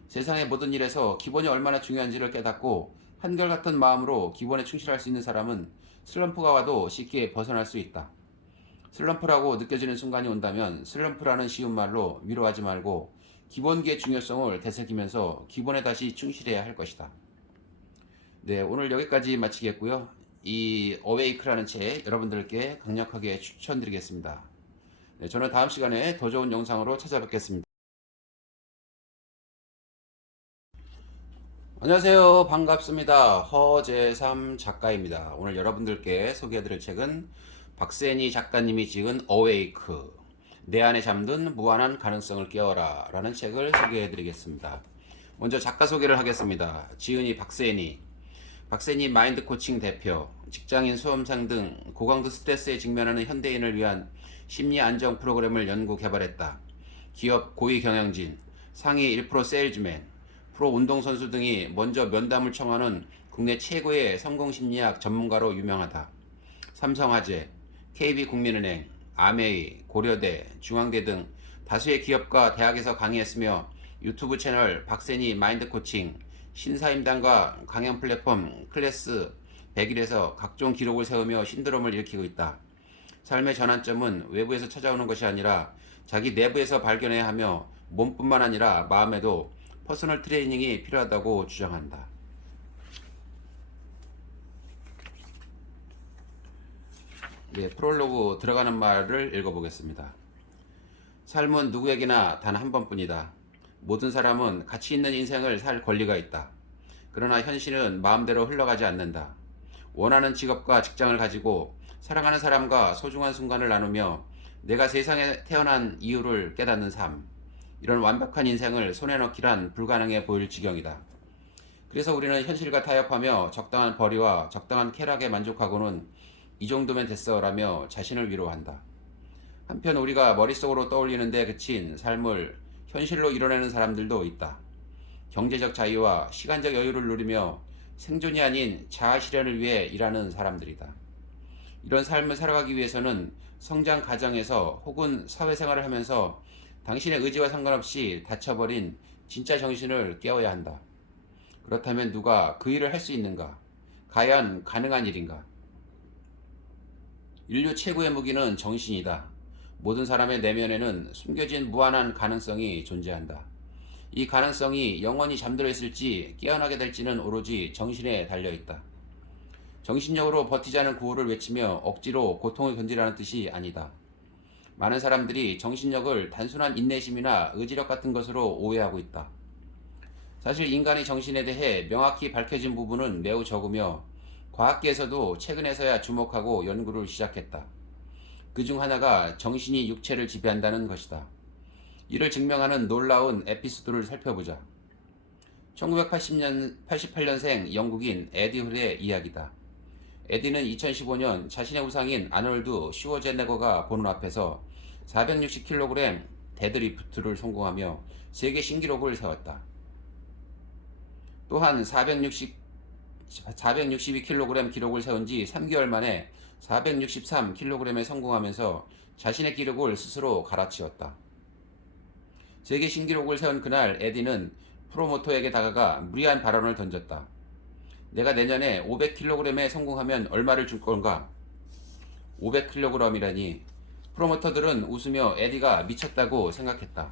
세상의 모든 일에서 기본이 얼마나 중요한지를 깨닫고 한결같은 마음으로 기본에 충실할 수 있는 사람은 슬럼프가 와도 쉽게 벗어날 수 있다. 슬럼프라고 느껴지는 순간이 온다면 슬럼프라는 쉬운 말로 위로하지 말고 기본기의 중요성을 되새기면서 기본에 다시 충실해야 할 것이다. 네, 오늘 여기까지 마치겠고요. 이 어웨이크라는 책 여러분들께 강력하게 추천드리겠습니다. 네, 저는 다음 시간에 더 좋은 영상으로 찾아뵙겠습니다. 안녕하세요. 반갑습니다. 허재삼 작가입니다. 오늘 여러분들께 소개해드릴 책은 박세니 작가님이 찍은 어웨이크, 내 안에 잠든 무한한 가능성을 깨워라 라는 책을 소개해드리겠습니다. 먼저 작가 소개를 하겠습니다. 지은이 박세니. 박세니 마인드 코칭 대표, 직장인 수험생 등 고강도 스트레스에 직면하는 현대인을 위한 심리 안정 프로그램을 연구 개발했다. 기업 고위 경영진, 상위 1% 세일즈맨, 프로 운동선수 등이 먼저 면담을 청하는 국내 최고의 성공심리학 전문가로 유명하다. 삼성화재, KB국민은행, 아메이, 고려대, 중앙대 등 다수의 기업과 대학에서 강의했으며 유튜브 채널 박세니 마인드 코칭, 신사임당과 강연 플랫폼 클래스 100일에서 각종 기록을 세우며 신드롬을 일으키고 있다. 삶의 전환점은 외부에서 찾아오는 것이 아니라 자기 내부에서 발견해야 하며 몸뿐만 아니라 마음에도 퍼스널 트레이닝이 필요하다고 주장한다. 네, 프롤로그 들어가는 말을 읽어보겠습니다. 삶은 누구에게나 단 한 번뿐이다. 모든 사람은 가치 있는 인생을 살 권리가 있다. 그러나 현실은 마음대로 흘러가지 않는다. 원하는 직업과 직장을 가지고 사랑하는 사람과 소중한 순간을 나누며 내가 세상에 태어난 이유를 깨닫는 삶. 이런 완벽한 인생을 손에 넣기란 불가능해 보일 지경이다. 그래서 우리는 현실과 타협하며 적당한 벌이와 적당한 쾌락에 만족하고는 이 정도면 됐어라며 자신을 위로한다. 한편 우리가 머릿속으로 떠올리는 데 그친 삶을 현실로 이뤄내는 사람들도 있다. 경제적 자유와 시간적 여유를 누리며 생존이 아닌 자아 실현을 위해 일하는 사람들이다. 이런 삶을 살아가기 위해서는 성장 과정에서 혹은 사회생활을 하면서 당신의 의지와 상관없이 닫혀버린 진짜 정신을 깨워야 한다. 그렇다면 누가 그 일을 할 수 있는가? 과연 가능한 일인가? 인류 최고의 무기는 정신이다. 모든 사람의 내면에는 숨겨진 무한한 가능성이 존재한다. 이 가능성이 영원히 잠들어 있을지 깨어나게 될지는 오로지 정신에 달려있다. 정신력으로 버티자는 구호를 외치며 억지로 고통을 견디라는 뜻이 아니다. 많은 사람들이 정신력을 단순한 인내심이나 의지력 같은 것으로 오해하고 있다. 사실 인간의 정신에 대해 명확히 밝혀진 부분은 매우 적으며 과학계에서도 최근에서야 주목하고 연구를 시작했다. 그 중 하나가 정신이 육체를 지배한다는 것이다. 이를 증명하는 놀라운 에피소드를 살펴보자. 1988년생 영국인 에디 홀의 이야기다. 에디는 2015년 자신의 우상인 아놀드 슈워제네거가 보는 앞에서 460kg 데드리프트를 성공하며 세계 신기록을 세웠다. 또한 462kg 기록을 세운 지 3개월 만에 463kg에 성공하면서 자신의 기록을 스스로 갈아치웠다. 세계 신기록을 세운 그날 에디는 프로모터에게 다가가 무리한 발언을 던졌다. 내가 내년에 500kg에 성공하면 얼마를 줄 건가? 500kg이라니. 프로모터들은 웃으며 에디가 미쳤다고 생각했다.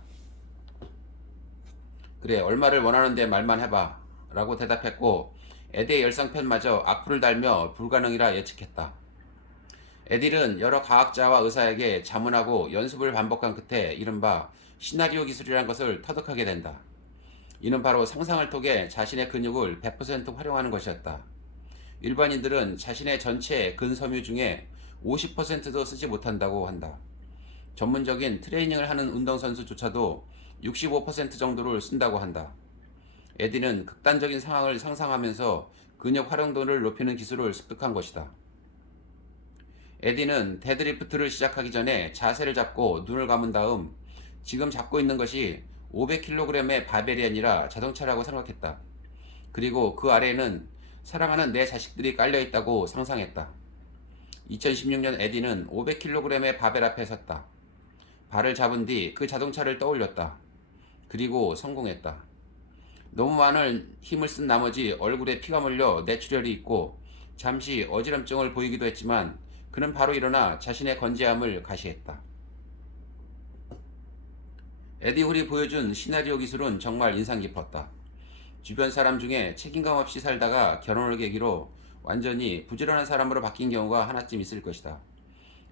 그래, 얼마를 원하는데 말만 해봐 라고 대답했고 에디의 열상편마저 악플을 달며 불가능이라 예측했다. 에디는 여러 과학자와 의사에게 자문하고 연습을 반복한 끝에 이른바 시나리오 기술이라는 것을 터득하게 된다. 이는 바로 상상을 통해 자신의 근육을 100% 활용하는 것이었다. 일반인들은 자신의 전체 근섬유 중에 50%도 쓰지 못한다고 한다. 전문적인 트레이닝을 하는 운동선수조차도 65% 정도를 쓴다고 한다. 에디는 극단적인 상황을 상상하면서 근육 활용도를 높이는 기술을 습득한 것이다. 에디는 데드리프트를 시작하기 전에 자세를 잡고 눈을 감은 다음 지금 잡고 있는 것이 500kg의 바벨이 아니라 자동차라고 생각했다. 그리고 그 아래에는 사랑하는 내 자식들이 깔려있다고 상상했다. 2016년 에디는 500kg의 바벨 앞에 섰다. 발을 잡은 뒤 그 자동차를 떠올렸다. 그리고 성공했다. 너무 많은 힘을 쓴 나머지 얼굴에 피가 물려 뇌출혈이 있고 잠시 어지럼증을 보이기도 했지만 그는 바로 일어나 자신의 건재함을 가시했다. 에디 홀이 보여준 시나리오 기술은 정말 인상 깊었다. 주변 사람 중에 책임감 없이 살다가 결혼을 계기로 완전히 부지런한 사람으로 바뀐 경우가 하나쯤 있을 것이다.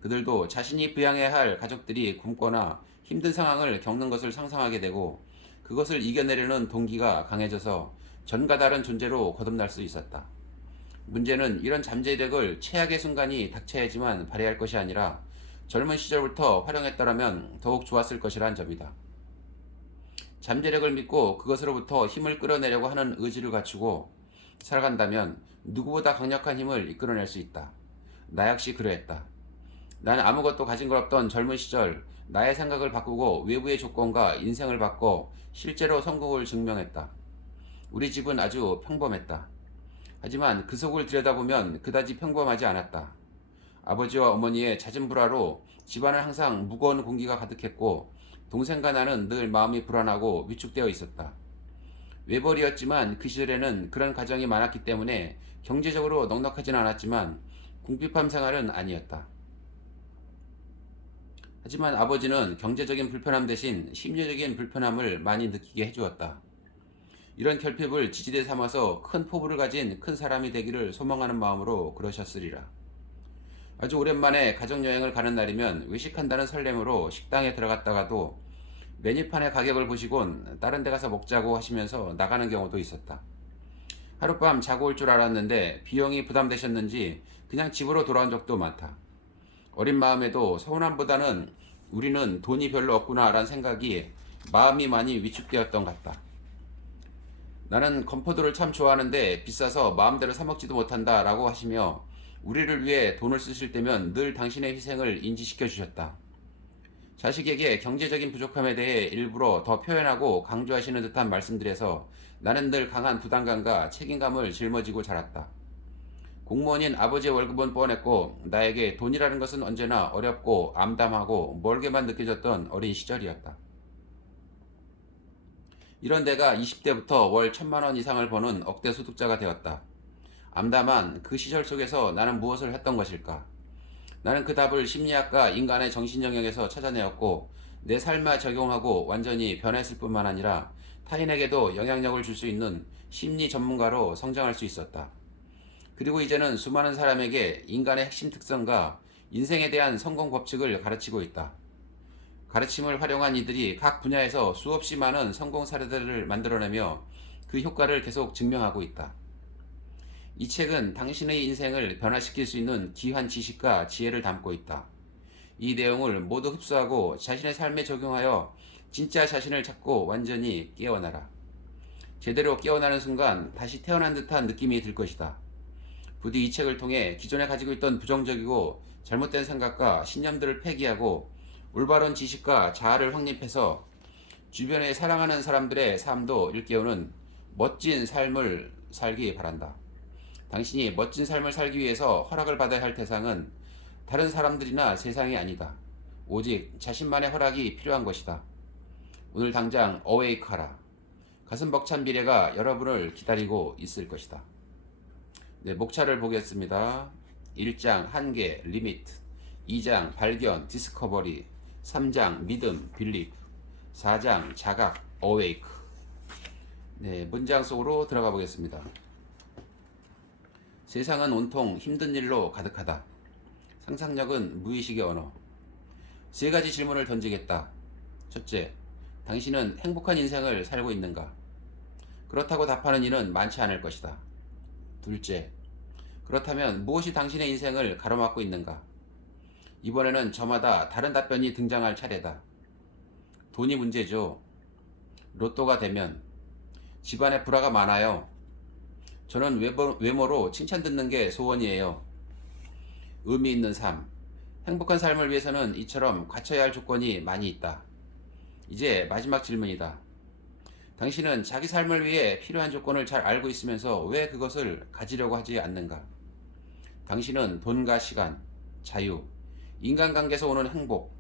그들도 자신이 부양해야 할 가족들이 굶거나 힘든 상황을 겪는 것을 상상하게 되고 그것을 이겨내려는 동기가 강해져서 전과 다른 존재로 거듭날 수 있었다. 문제는 이런 잠재력을 최악의 순간이 닥쳐야지만 발휘할 것이 아니라 젊은 시절부터 활용했더라면 더욱 좋았을 것이라는 점이다. 잠재력을 믿고 그것으로부터 힘을 끌어내려고 하는 의지를 갖추고 살아간다면 누구보다 강력한 힘을 이끌어낼 수 있다. 나 역시 그러했다. 난 아무것도 가진 걸 없던 젊은 시절 나의 생각을 바꾸고 외부의 조건과 인생을 바꿔 실제로 성공을 증명했다. 우리 집은 아주 평범했다. 하지만 그 속을 들여다보면 그다지 평범하지 않았다. 아버지와 어머니의 잦은 불화로 집안은 항상 무거운 공기가 가득했고 동생과 나는 늘 마음이 불안하고 위축되어 있었다. 외벌이였지만 그 시절에는 그런 가정이 많았기 때문에 경제적으로 넉넉하진 않았지만 궁핍한 생활은 아니었다. 하지만 아버지는 경제적인 불편함 대신 심리적인 불편함을 많이 느끼게 해주었다. 이런 결핍을 지지대 삼아서 큰 포부를 가진 큰 사람이 되기를 소망하는 마음으로 그러셨으리라. 아주 오랜만에 가족여행을 가는 날이면 외식한다는 설렘으로 식당에 들어갔다가도 메뉴판의 가격을 보시곤 다른 데 가서 먹자고 하시면서 나가는 경우도 있었다. 하룻밤 자고 올 줄 알았는데 비용이 부담되셨는지 그냥 집으로 돌아온 적도 많다. 어린 마음에도 서운함보다는 우리는 돈이 별로 없구나 라는 생각이 마음이 많이 위축되었던 것 같다. 나는 건포도를 참 좋아하는데 비싸서 마음대로 사 먹지도 못한다 라고 하시며 우리를 위해 돈을 쓰실 때면 늘 당신의 희생을 인지시켜 주셨다. 자식에게 경제적인 부족함에 대해 일부러 더 표현하고 강조하시는 듯한 말씀들에서 나는 늘 강한 부담감과 책임감을 짊어지고 자랐다. 공무원인 아버지의 월급은 뻔했고 나에게 돈이라는 것은 언제나 어렵고 암담하고 멀게만 느껴졌던 어린 시절이었다. 이런 내가 20대부터 월 1,000만 원 이상을 버는 억대 소득자가 되었다. 암담한 그 시절 속에서 나는 무엇을 했던 것일까? 나는 그 답을 심리학과 인간의 정신 영역에서 찾아내었고 내 삶에 적용하고 완전히 변했을 뿐만 아니라 타인에게도 영향력을 줄 수 있는 심리 전문가로 성장할 수 있었다. 그리고 이제는 수많은 사람에게 인간의 핵심 특성과 인생에 대한 성공 법칙을 가르치고 있다. 가르침을 활용한 이들이 각 분야에서 수없이 많은 성공 사례들을 만들어내며 그 효과를 계속 증명하고 있다. 이 책은 당신의 인생을 변화시킬 수 있는 귀한 지식과 지혜를 담고 있다. 이 내용을 모두 흡수하고 자신의 삶에 적용하여 진짜 자신을 찾고 완전히 깨어나라. 제대로 깨어나는 순간 다시 태어난 듯한 느낌이 들 것이다. 부디 이 책을 통해 기존에 가지고 있던 부정적이고 잘못된 생각과 신념들을 폐기하고 올바른 지식과 자아를 확립해서 주변에 사랑하는 사람들의 삶도 일깨우는 멋진 삶을 살기 바란다. 당신이 멋진 삶을 살기 위해서 허락을 받아야 할 대상은 다른 사람들이나 세상이 아니다. 오직 자신만의 허락이 필요한 것이다. 오늘 당장 어웨이크하라. 가슴 벅찬 미래가 여러분을 기다리고 있을 것이다. 네, 목차를 보겠습니다. 1장 한계 리미트, 2장 발견 디스커버리, 3장 믿음 빌리브, 4장 자각 어웨이크. 네, 문장 속으로 들어가 보겠습니다. 세상은 온통 힘든 일로 가득하다. 상상력은 무의식의 언어. 세 가지 질문을 던지겠다. 첫째, 당신은 행복한 인생을 살고 있는가? 그렇다고 답하는 이는 많지 않을 것이다. 둘째, 그렇다면 무엇이 당신의 인생을 가로막고 있는가? 이번에는 저마다 다른 답변이 등장할 차례다. 돈이 문제죠. 로또가 되면. 집안에 불화가 많아요. 저는 외모로 칭찬 듣는 게 소원이에요. 의미 있는 삶. 행복한 삶을 위해서는 이처럼 갖춰야 할 조건이 많이 있다. 이제 마지막 질문이다. 당신은 자기 삶을 위해 필요한 조건을 잘 알고 있으면서 왜 그것을 가지려고 하지 않는가? 당신은 돈과 시간, 자유, 인간관계에서 오는 행복,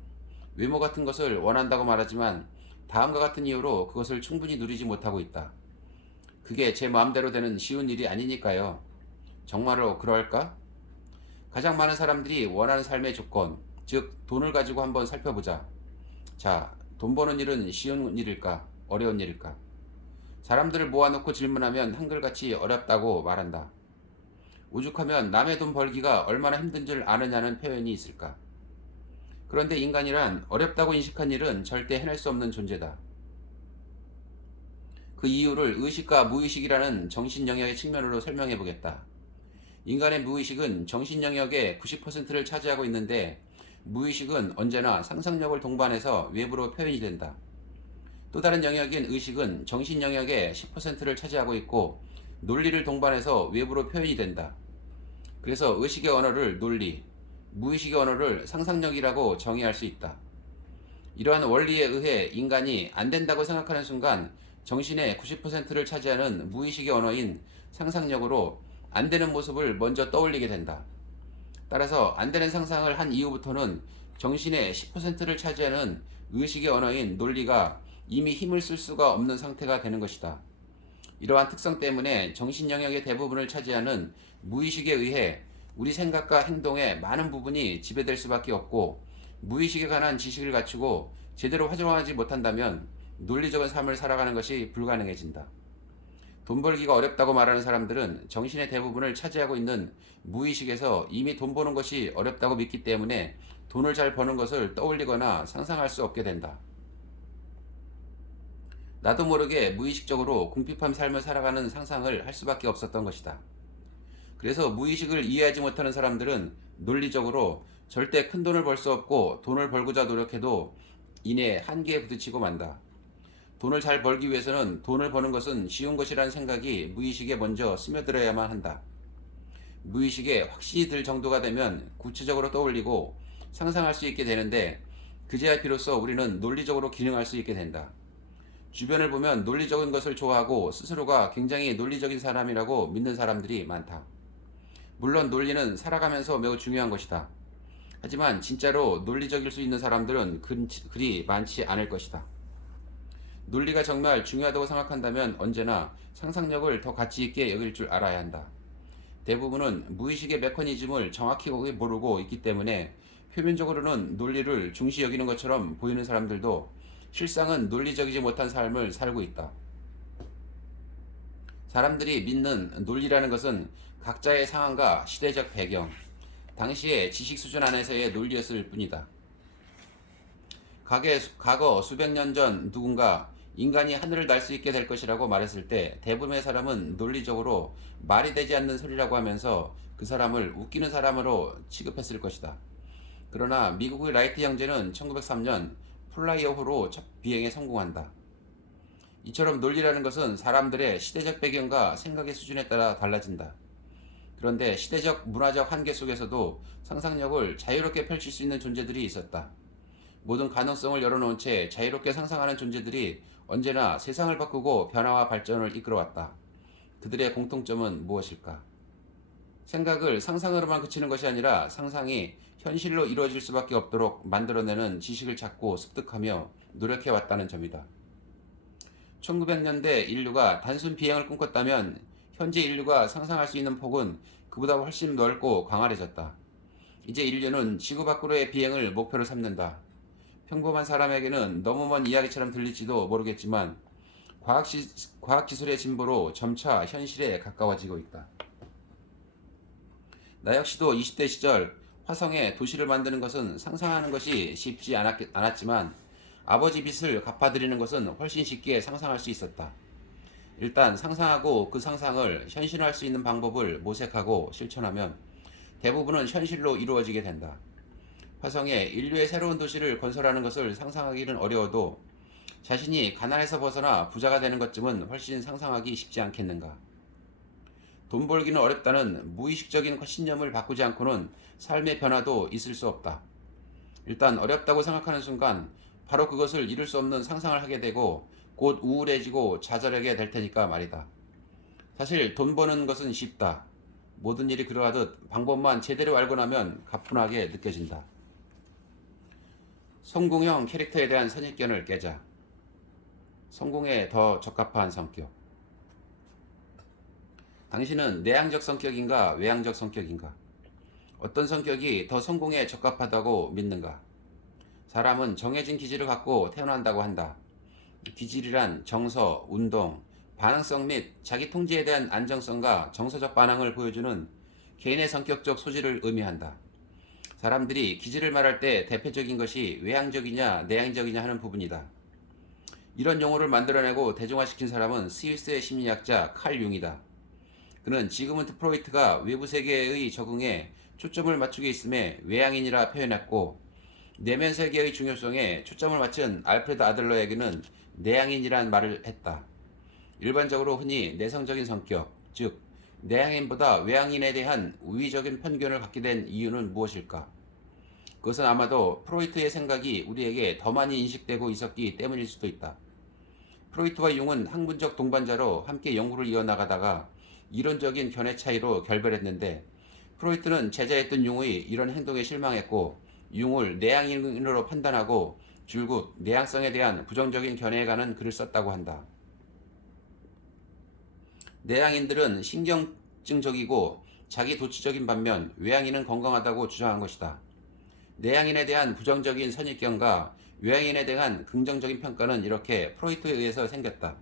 외모 같은 것을 원한다고 말하지만 다음과 같은 이유로 그것을 충분히 누리지 못하고 있다. 그게 제 마음대로 되는 쉬운 일이 아니니까요. 정말로 그럴까? 가장 많은 사람들이 원하는 삶의 조건, 즉 돈을 가지고 한번 살펴보자. 자, 돈 버는 일은 쉬운 일일까? 어려운 일일까? 사람들을 모아놓고 질문하면 한결같이 어렵다고 말한다. 오죽하면 남의 돈 벌기가 얼마나 힘든 줄 아느냐는 표현이 있을까? 그런데 인간이란 어렵다고 인식한 일은 절대 해낼 수 없는 존재다. 그 이유를 의식과 무의식이라는 정신 영역의 측면으로 설명해 보겠다. 인간의 무의식은 정신 영역의 90%를 차지하고 있는데 무의식은 언제나 상상력을 동반해서 외부로 표현이 된다. 또 다른 영역인 의식은 정신 영역의 10%를 차지하고 있고 논리를 동반해서 외부로 표현이 된다. 그래서 의식의 언어를 논리, 무의식의 언어를 상상력이라고 정의할 수 있다. 이러한 원리에 의해 인간이 안 된다고 생각하는 순간 정신의 90%를 차지하는 무의식의 언어인 상상력으로 안 되는 모습을 먼저 떠올리게 된다. 따라서 안 되는 상상을 한 이후부터는 정신의 10%를 차지하는 의식의 언어인 논리가 이미 힘을 쓸 수가 없는 상태가 되는 것이다. 이러한 특성 때문에 정신 영역의 대부분을 차지하는 무의식에 의해 우리 생각과 행동의 많은 부분이 지배될 수밖에 없고 무의식에 관한 지식을 갖추고 제대로 활용하지 못한다면 논리적인 삶을 살아가는 것이 불가능해진다. 돈 벌기가 어렵다고 말하는 사람들은 정신의 대부분을 차지하고 있는 무의식에서 이미 돈 버는 것이 어렵다고 믿기 때문에 돈을 잘 버는 것을 떠올리거나 상상할 수 없게 된다. 나도 모르게 무의식적으로 궁핍한 삶을 살아가는 상상을 할 수밖에 없었던 것이다. 그래서 무의식을 이해하지 못하는 사람들은 논리적으로 절대 큰 돈을 벌 수 없고 돈을 벌고자 노력해도 이내 한계에 부딪히고 만다. 돈을 잘 벌기 위해서는 돈을 버는 것은 쉬운 것이라는 생각이 무의식에 먼저 스며들어야만 한다. 무의식에 확신이 들 정도가 되면 구체적으로 떠올리고 상상할 수 있게 되는데 그제야 비로소 우리는 논리적으로 기능할 수 있게 된다. 주변을 보면 논리적인 것을 좋아하고 스스로가 굉장히 논리적인 사람이라고 믿는 사람들이 많다. 물론 논리는 살아가면서 매우 중요한 것이다. 하지만 진짜로 논리적일 수 있는 사람들은 그리 많지 않을 것이다. 논리가 정말 중요하다고 생각한다면 언제나 상상력을 더 가치 있게 여길 줄 알아야 한다. 대부분은 무의식의 메커니즘을 정확히 모르고 있기 때문에 표면적으로는 논리를 중시 여기는 것처럼 보이는 사람들도 실상은 논리적이지 못한 삶을 살고 있다. 사람들이 믿는 논리라는 것은 각자의 상황과 시대적 배경, 당시의 지식 수준 안에서의 논리였을 뿐이다. 과거 수백 년 전 누군가 인간이 하늘을 날 수 있게 될 것이라고 말했을 때 대부분의 사람은 논리적으로 말이 되지 않는 소리라고 하면서 그 사람을 웃기는 사람으로 취급했을 것이다. 그러나 미국의 라이트 형제는 1903년 플라이어호로 첫 비행에 성공한다. 이처럼 논리라는 것은 사람들의 시대적 배경과 생각의 수준에 따라 달라진다. 그런데 시대적 문화적 한계 속에서도 상상력을 자유롭게 펼칠 수 있는 존재들이 있었다. 모든 가능성을 열어놓은 채 자유롭게 상상하는 존재들이 언제나 세상을 바꾸고 변화와 발전을 이끌어왔다. 그들의 공통점은 무엇일까? 생각을 상상으로만 그치는 것이 아니라 상상이 현실로 이루어질 수밖에 없도록 만들어내는 지식을 찾고 습득하며 노력해왔다는 점이다. 1900년대 인류가 단순 비행을 꿈꿨다면 현재 인류가 상상할 수 있는 폭은 그보다 훨씬 넓고 광활해졌다. 이제 인류는 지구 밖으로의 비행을 목표로 삼는다. 평범한 사람에게는 너무 먼 이야기처럼 들릴지도 모르겠지만 과학기술의 진보로 점차 현실에 가까워지고 있다. 나 역시도 20대 시절 화성에 도시를 만드는 것은 상상하는 것이 쉽지 않았지만 아버지 빚을 갚아드리는 것은 훨씬 쉽게 상상할 수 있었다. 일단 상상하고 그 상상을 현실화할 수 있는 방법을 모색하고 실천하면 대부분은 현실로 이루어지게 된다. 화성에 인류의 새로운 도시를 건설하는 것을 상상하기는 어려워도 자신이 가난에서 벗어나 부자가 되는 것쯤은 훨씬 상상하기 쉽지 않겠는가. 돈 벌기는 어렵다는 무의식적인 신념을 바꾸지 않고는 삶의 변화도 있을 수 없다. 일단 어렵다고 생각하는 순간 바로 그것을 이룰 수 없는 상상을 하게 되고 곧 우울해지고 좌절하게 될 테니까 말이다. 사실 돈 버는 것은 쉽다. 모든 일이 그러하듯 방법만 제대로 알고 나면 가뿐하게 느껴진다. 성공형 캐릭터에 대한 선입견을 깨자. 성공에 더 적합한 성격. 당신은 내향적 성격인가 외향적 성격인가? 어떤 성격이 더 성공에 적합하다고 믿는가? 사람은 정해진 기질을 갖고 태어난다고 한다. 기질이란 정서, 운동, 반응성 및 자기 통제에 대한 안정성과 정서적 반응을 보여주는 개인의 성격적 소질을 의미한다. 사람들이 기질을 말할 때 대표적인 것이 외향적이냐 내향적이냐 하는 부분이다. 이런 용어를 만들어내고 대중화시킨 사람은 스위스의 심리학자 칼 융이다. 그는 지그문트 프로이트가 외부 세계의 적응에 초점을 맞추게 있음에 외향인이라 표현했고 내면 세계의 중요성에 초점을 맞춘 알프레드 아들러에게는 내향인이란 말을 했다. 일반적으로 흔히 내성적인 성격, 즉 내향인보다 외향인에 대한 우위적인 편견을 갖게 된 이유는 무엇일까? 그것은 아마도 프로이트의 생각이 우리에게 더 많이 인식되고 있었기 때문일 수도 있다. 프로이트와 융은 학문적 동반자로 함께 연구를 이어나가다가 이론적인 견해 차이로 결별했는데 프로이트는 제자였던 융의 이런 행동에 실망했고 융을 내향인으로 판단하고 줄곧 내향성에 대한 부정적인 견해에 관한 글을 썼다고 한다. 내향인들은 신경증적이고 자기 도취적인 반면 외향인은 건강하다고 주장한 것이다. 내향인에 대한 부정적인 선입견과 외향인에 대한 긍정적인 평가는 이렇게 프로이트에 의해서 생겼다.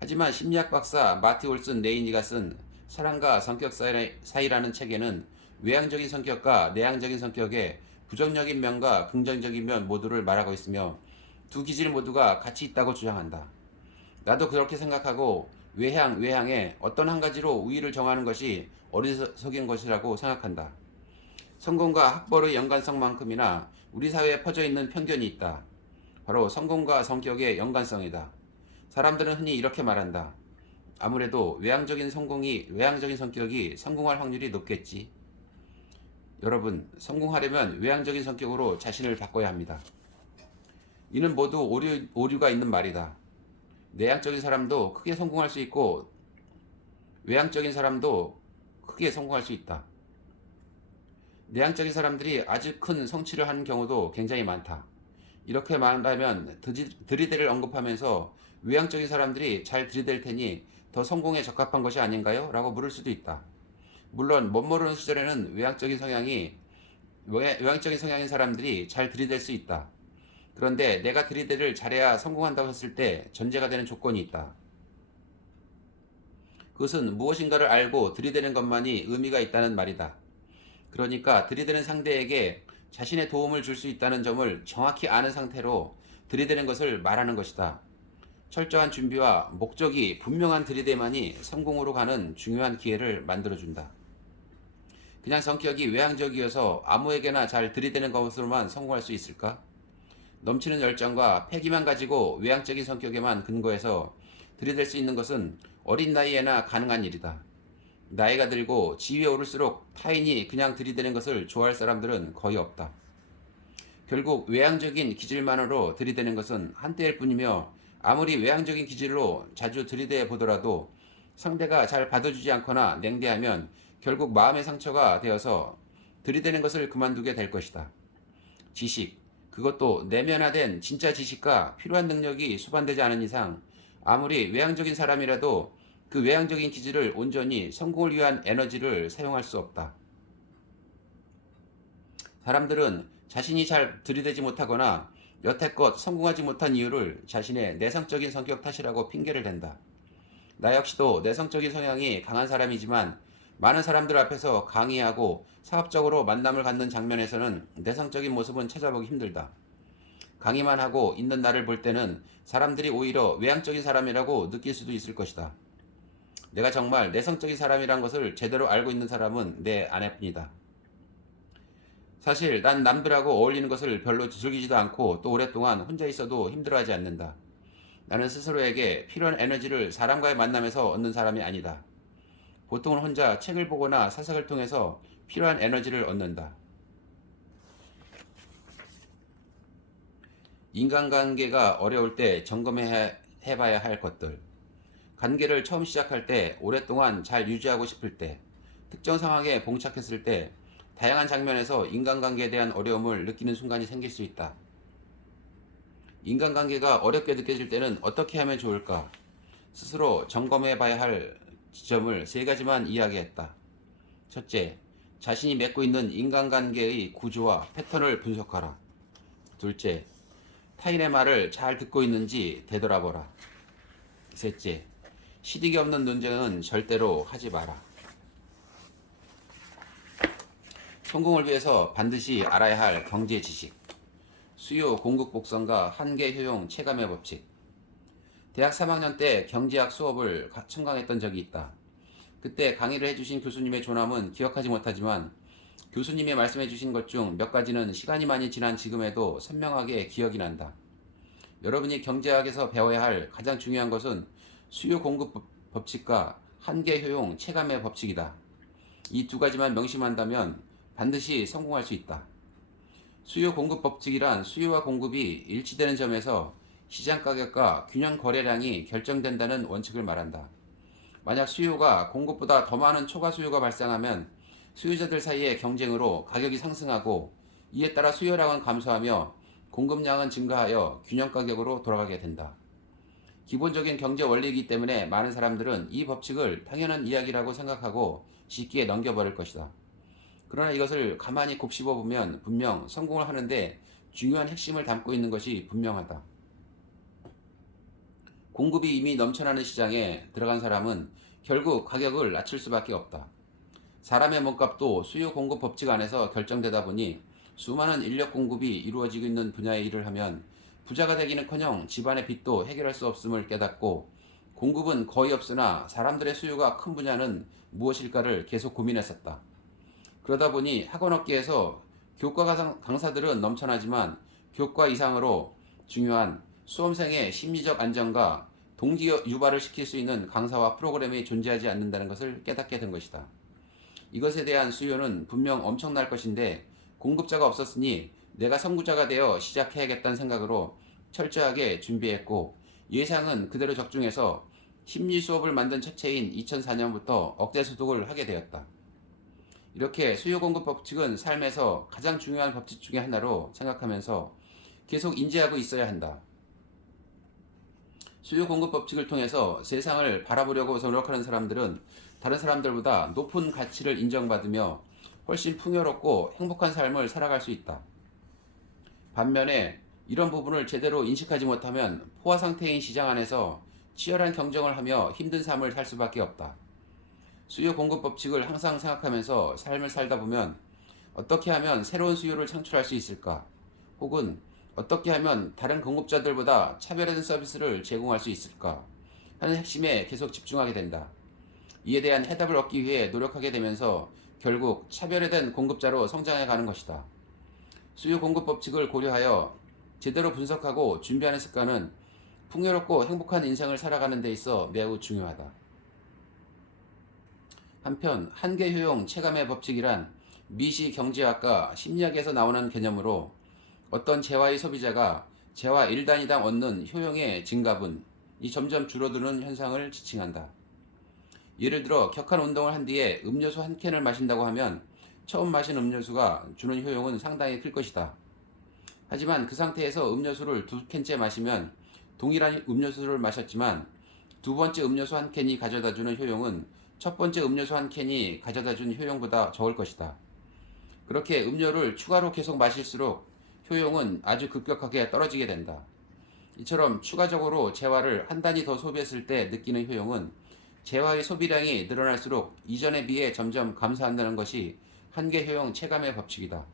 하지만 심리학 박사 마티 올슨 레이니가 쓴 사람과 성격 사이라는 책에는 외향적인 성격과 내향적인 성격의 부정적인 면과 긍정적인 면 모두를 말하고 있으며 두 기질 모두가 같이 있다고 주장한다. 나도 그렇게 생각하고 외향에 어떤 한 가지로 우위를 정하는 것이 어리석인 것이라고 생각한다. 성공과 학벌의 연관성만큼이나 우리 사회에 퍼져 있는 편견이 있다. 바로 성공과 성격의 연관성이다. 사람들은 흔히 이렇게 말한다. 아무래도 외향적인 성격이 성공할 확률이 높겠지. 여러분, 성공하려면 외향적인 성격으로 자신을 바꿔야 합니다. 이는 모두 오류가 있는 말이다. 내향적인 사람도 크게 성공할 수 있고 외향적인 사람도 크게 성공할 수 있다. 내향적인 사람들이 아주 큰 성취를 하는 경우도 굉장히 많다. 이렇게 말하면 들이대를 언급하면서 외향적인 사람들이 잘 들이댈 테니 더 성공에 적합한 것이 아닌가요? 라고 물을 수도 있다. 물론 멋모르는 시절에는 외향적인 성향인 사람들이 잘 들이댈 수 있다. 그런데 내가 들이대를 잘해야 성공한다고 했을 때 전제가 되는 조건이 있다. 그것은 무엇인가를 알고 들이대는 것만이 의미가 있다는 말이다. 그러니까 들이대는 상대에게 자신의 도움을 줄 수 있다는 점을 정확히 아는 상태로 들이대는 것을 말하는 것이다. 철저한 준비와 목적이 분명한 들이대만이 성공으로 가는 중요한 기회를 만들어준다. 그냥 성격이 외향적이어서 아무에게나 잘 들이대는 것으로만 성공할 수 있을까? 넘치는 열정과 패기만 가지고 외향적인 성격에만 근거해서 들이댈 수 있는 것은 어린 나이에나 가능한 일이다. 나이가 들고 지위에 오를수록 타인이 그냥 들이대는 것을 좋아할 사람들은 거의 없다. 결국 외향적인 기질만으로 들이대는 것은 한때일 뿐이며 아무리 외향적인 기질로 자주 들이대 보더라도 상대가 잘 받아주지 않거나 냉대하면 결국 마음의 상처가 되어서 들이대는 것을 그만두게 될 것이다. 지식, 그것도 내면화된 진짜 지식과 필요한 능력이 수반되지 않은 이상 아무리 외향적인 사람이라도 그 외향적인 기질을 온전히 성공을 위한 에너지를 사용할 수 없다. 사람들은 자신이 잘 들이대지 못하거나 여태껏 성공하지 못한 이유를 자신의 내성적인 성격 탓이라고 핑계를 댄다. 나 역시도 내성적인 성향이 강한 사람이지만 많은 사람들 앞에서 강의하고 사업적으로 만남을 갖는 장면에서는 내성적인 모습은 찾아보기 힘들다. 강의만 하고 있는 나를 볼 때는 사람들이 오히려 외향적인 사람이라고 느낄 수도 있을 것이다. 내가 정말 내성적인 사람이란 것을 제대로 알고 있는 사람은 내 아내뿐이다. 사실 난 남들하고 어울리는 것을 별로 즐기지도 않고 또 오랫동안 혼자 있어도 힘들어하지 않는다. 나는 스스로에게 필요한 에너지를 사람과의 만남에서 얻는 사람이 아니다. 보통은 혼자 책을 보거나 사색을 통해서 필요한 에너지를 얻는다. 인간관계가 어려울 때 점검해봐야 할 것들. 관계를 처음 시작할 때, 오랫동안 잘 유지하고 싶을 때, 특정 상황에 봉착했을 때, 다양한 장면에서 인간관계에 대한 어려움을 느끼는 순간이 생길 수 있다. 인간관계가 어렵게 느껴질 때는 어떻게 하면 좋을까? 스스로 점검해봐야 할 지점을 3가지만 이야기했다. 첫째, 자신이 맺고 있는 인간관계의 구조와 패턴을 분석하라. 둘째, 타인의 말을 잘 듣고 있는지 되돌아보라. 셋째, 실익이 없는 논쟁은 절대로 하지 마라. 성공을 위해서 반드시 알아야 할 경제 지식. 수요 공급 곡선과 한계 효용 체감의 법칙. 대학 3학년 때 경제학 수업을 청강했던 적이 있다. 그때 강의를 해주신 교수님의 조남은 기억하지 못하지만 교수님이 말씀해주신 것 중 몇 가지는 시간이 많이 지난 지금에도 선명하게 기억이 난다. 여러분이 경제학에서 배워야 할 가장 중요한 것은 수요 공급 법칙과 한계 효용 체감의 법칙이다. 이 2가지만 명심한다면 반드시 성공할 수 있다. 수요 공급 법칙이란 수요와 공급이 일치되는 점에서 시장 가격과 균형 거래량이 결정된다는 원칙을 말한다. 만약 수요가 공급보다 더 많은 초과 수요가 발생하면 수요자들 사이의 경쟁으로 가격이 상승하고 이에 따라 수요량은 감소하며 공급량은 증가하여 균형 가격으로 돌아가게 된다. 기본적인 경제 원리이기 때문에 많은 사람들은 이 법칙을 당연한 이야기라고 생각하고 쉽게 넘겨버릴 것이다. 그러나 이것을 가만히 곱씹어 보면 분명 성공을 하는데 중요한 핵심을 담고 있는 것이 분명하다. 공급이 이미 넘쳐나는 시장에 들어간 사람은 결국 가격을 낮출 수밖에 없다. 사람의 몸값도 수요 공급 법칙 안에서 결정되다 보니 수많은 인력 공급이 이루어지고 있는 분야의 일을 하면 부자가 되기는커녕 집안의 빚도 해결할 수 없음을 깨닫고 공급은 거의 없으나 사람들의 수요가 큰 분야는 무엇일까를 계속 고민했었다. 그러다 보니 학원업계에서 교과 강사들은 넘쳐나지만 교과 이상으로 중요한 수험생의 심리적 안정과 동기 유발을 시킬 수 있는 강사와 프로그램이 존재하지 않는다는 것을 깨닫게 된 것이다. 이것에 대한 수요는 분명 엄청날 것인데 공급자가 없었으니 내가 선구자가 되어 시작해야겠다는 생각으로 철저하게 준비했고 예상은 그대로 적중해서 심리 수업을 만든 첫해인 2004년부터 억대 소득을 하게 되었다. 이렇게 수요 공급 법칙은 삶에서 가장 중요한 법칙 중의 하나로 생각하면서 계속 인지하고 있어야 한다. 수요 공급 법칙을 통해서 세상을 바라보려고 노력하는 사람들은 다른 사람들보다 높은 가치를 인정받으며 훨씬 풍요롭고 행복한 삶을 살아갈 수 있다. 반면에 이런 부분을 제대로 인식하지 못하면 포화 상태인 시장 안에서 치열한 경쟁을 하며 힘든 삶을 살 수밖에 없다. 수요 공급 법칙을 항상 생각하면서 삶을 살다 보면 어떻게 하면 새로운 수요를 창출할 수 있을까? 혹은 어떻게 하면 다른 공급자들보다 차별화된 서비스를 제공할 수 있을까? 하는 핵심에 계속 집중하게 된다. 이에 대한 해답을 얻기 위해 노력하게 되면서 결국 차별화된 공급자로 성장해 가는 것이다. 수요 공급 법칙을 고려하여 제대로 분석하고 준비하는 습관은 풍요롭고 행복한 인생을 살아가는 데 있어 매우 중요하다. 한편 한계 효용 체감의 법칙이란 미시 경제학과 심리학에서 나오는 개념으로 어떤 재화의 소비자가 재화 1단위당 얻는 효용의 증가분이 점점 줄어드는 현상을 지칭한다. 예를 들어 격한 운동을 한 뒤에 음료수 한 캔을 마신다고 하면 처음 마신 음료수가 주는 효용은 상당히 클 것이다. 하지만 그 상태에서 음료수를 2캔째 마시면 동일한 음료수를 마셨지만 두 번째 음료수 한 캔이 가져다주는 효용은 첫 번째 음료수 한 캔이 가져다준 효용보다 적을 것이다. 그렇게 음료를 추가로 계속 마실수록 효용은 아주 급격하게 떨어지게 된다. 이처럼 추가적으로 재화를 한 단위 더 소비했을 때 느끼는 효용은 재화의 소비량이 늘어날수록 이전에 비해 점점 감소한다는 것이 한계 효용 체감의 법칙이다.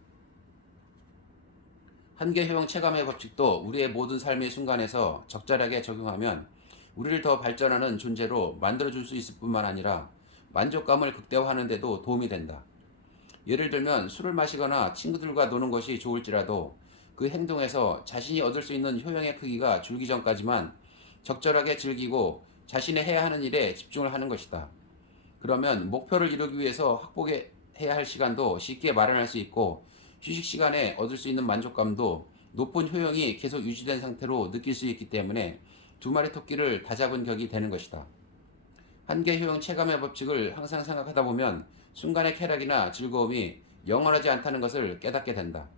한계 효용 체감의 법칙도 우리의 모든 삶의 순간에서 적절하게 적용하면 우리를 더 발전하는 존재로 만들어줄 수 있을 뿐만 아니라 만족감을 극대화하는 데도 도움이 된다. 예를 들면 술을 마시거나 친구들과 노는 것이 좋을지라도 그 행동에서 자신이 얻을 수 있는 효용의 크기가 줄기 전까지만 적절하게 즐기고 자신이 해야 하는 일에 집중을 하는 것이다. 그러면 목표를 이루기 위해서 확보해야 할 시간도 쉽게 마련할 수 있고 휴식 시간에 얻을 수 있는 만족감도 높은 효용이 계속 유지된 상태로 느낄 수 있기 때문에 두 마리 토끼를 다 잡은 격이 되는 것이다. 한계 효용 체감의 법칙을 항상 생각하다 보면 순간의 쾌락이나 즐거움이 영원하지 않다는 것을 깨닫게 된다.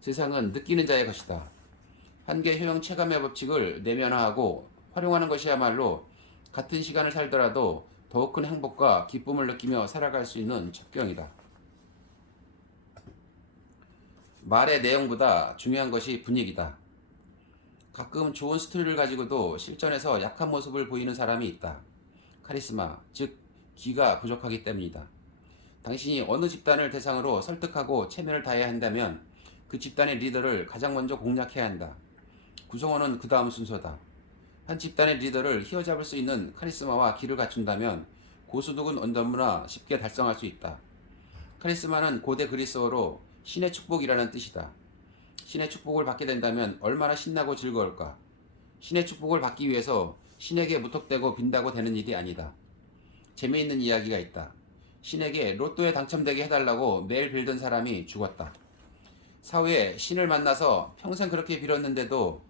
세상은 느끼는 자의 것이다. 한계 효용 체감의 법칙을 내면화하고 활용하는 것이야말로 같은 시간을 살더라도 더욱 큰 행복과 기쁨을 느끼며 살아갈 수 있는 첩경이다. 말의 내용보다 중요한 것이 분위기다. 가끔 좋은 스토리를 가지고도 실전에서 약한 모습을 보이는 사람이 있다. 카리스마, 즉 기가 부족하기 때문이다. 당신이 어느 집단을 대상으로 설득하고 체면을 다해야 한다면 그 집단의 리더를 가장 먼저 공략해야 한다. 구성원은 그 다음 순서다. 한 집단의 리더를 휘어잡을 수 있는 카리스마와 기를 갖춘다면 고소득은 너무나 쉽게 달성할 수 있다. 카리스마는 고대 그리스어로 신의 축복이라는 뜻이다. 신의 축복을 받게 된다면 얼마나 신나고 즐거울까. 신의 축복을 받기 위해서 신에게 무턱대고 빈다고 되는 일이 아니다. 재미있는 이야기가 있다. 신에게 로또에 당첨되게 해달라고 매일 빌던 사람이 죽었다. 사후에 신을 만나서 평생 그렇게 빌었는데도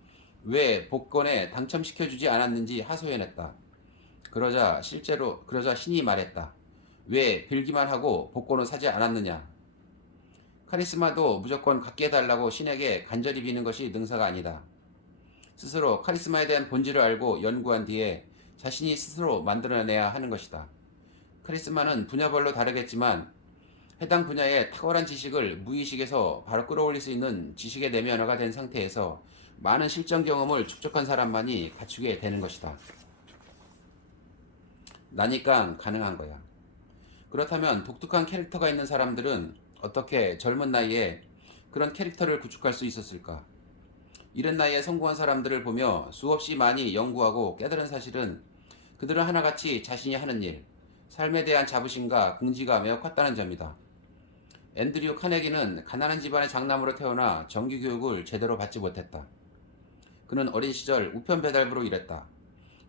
왜 복권에 당첨시켜주지 않았는지 하소연했다. 그러자 신이 말했다. 왜 빌기만 하고 복권을 사지 않았느냐. 카리스마도 무조건 갖게 해달라고 신에게 간절히 비는 것이 능사가 아니다. 스스로 카리스마에 대한 본질을 알고 연구한 뒤에 자신이 스스로 만들어내야 하는 것이다. 카리스마는 분야별로 다르겠지만 해당 분야의 탁월한 지식을 무의식에서 바로 끌어올릴 수 있는 지식의 내면화가 된 상태에서 많은 실전 경험을 축적한 사람만이 갖추게 되는 것이다. 나니까 가능한 거야. 그렇다면 독특한 캐릭터가 있는 사람들은 어떻게 젊은 나이에 그런 캐릭터를 구축할 수 있었을까? 이른 나이에 성공한 사람들을 보며 수없이 많이 연구하고 깨달은 사실은 그들은 하나같이 자신이 하는 일, 삶에 대한 자부심과 긍지가 매우 컸다는 점이다. 앤드류 카네기는 가난한 집안의 장남으로 태어나 정규 교육을 제대로 받지 못했다. 그는 어린 시절 우편 배달부로 일했다.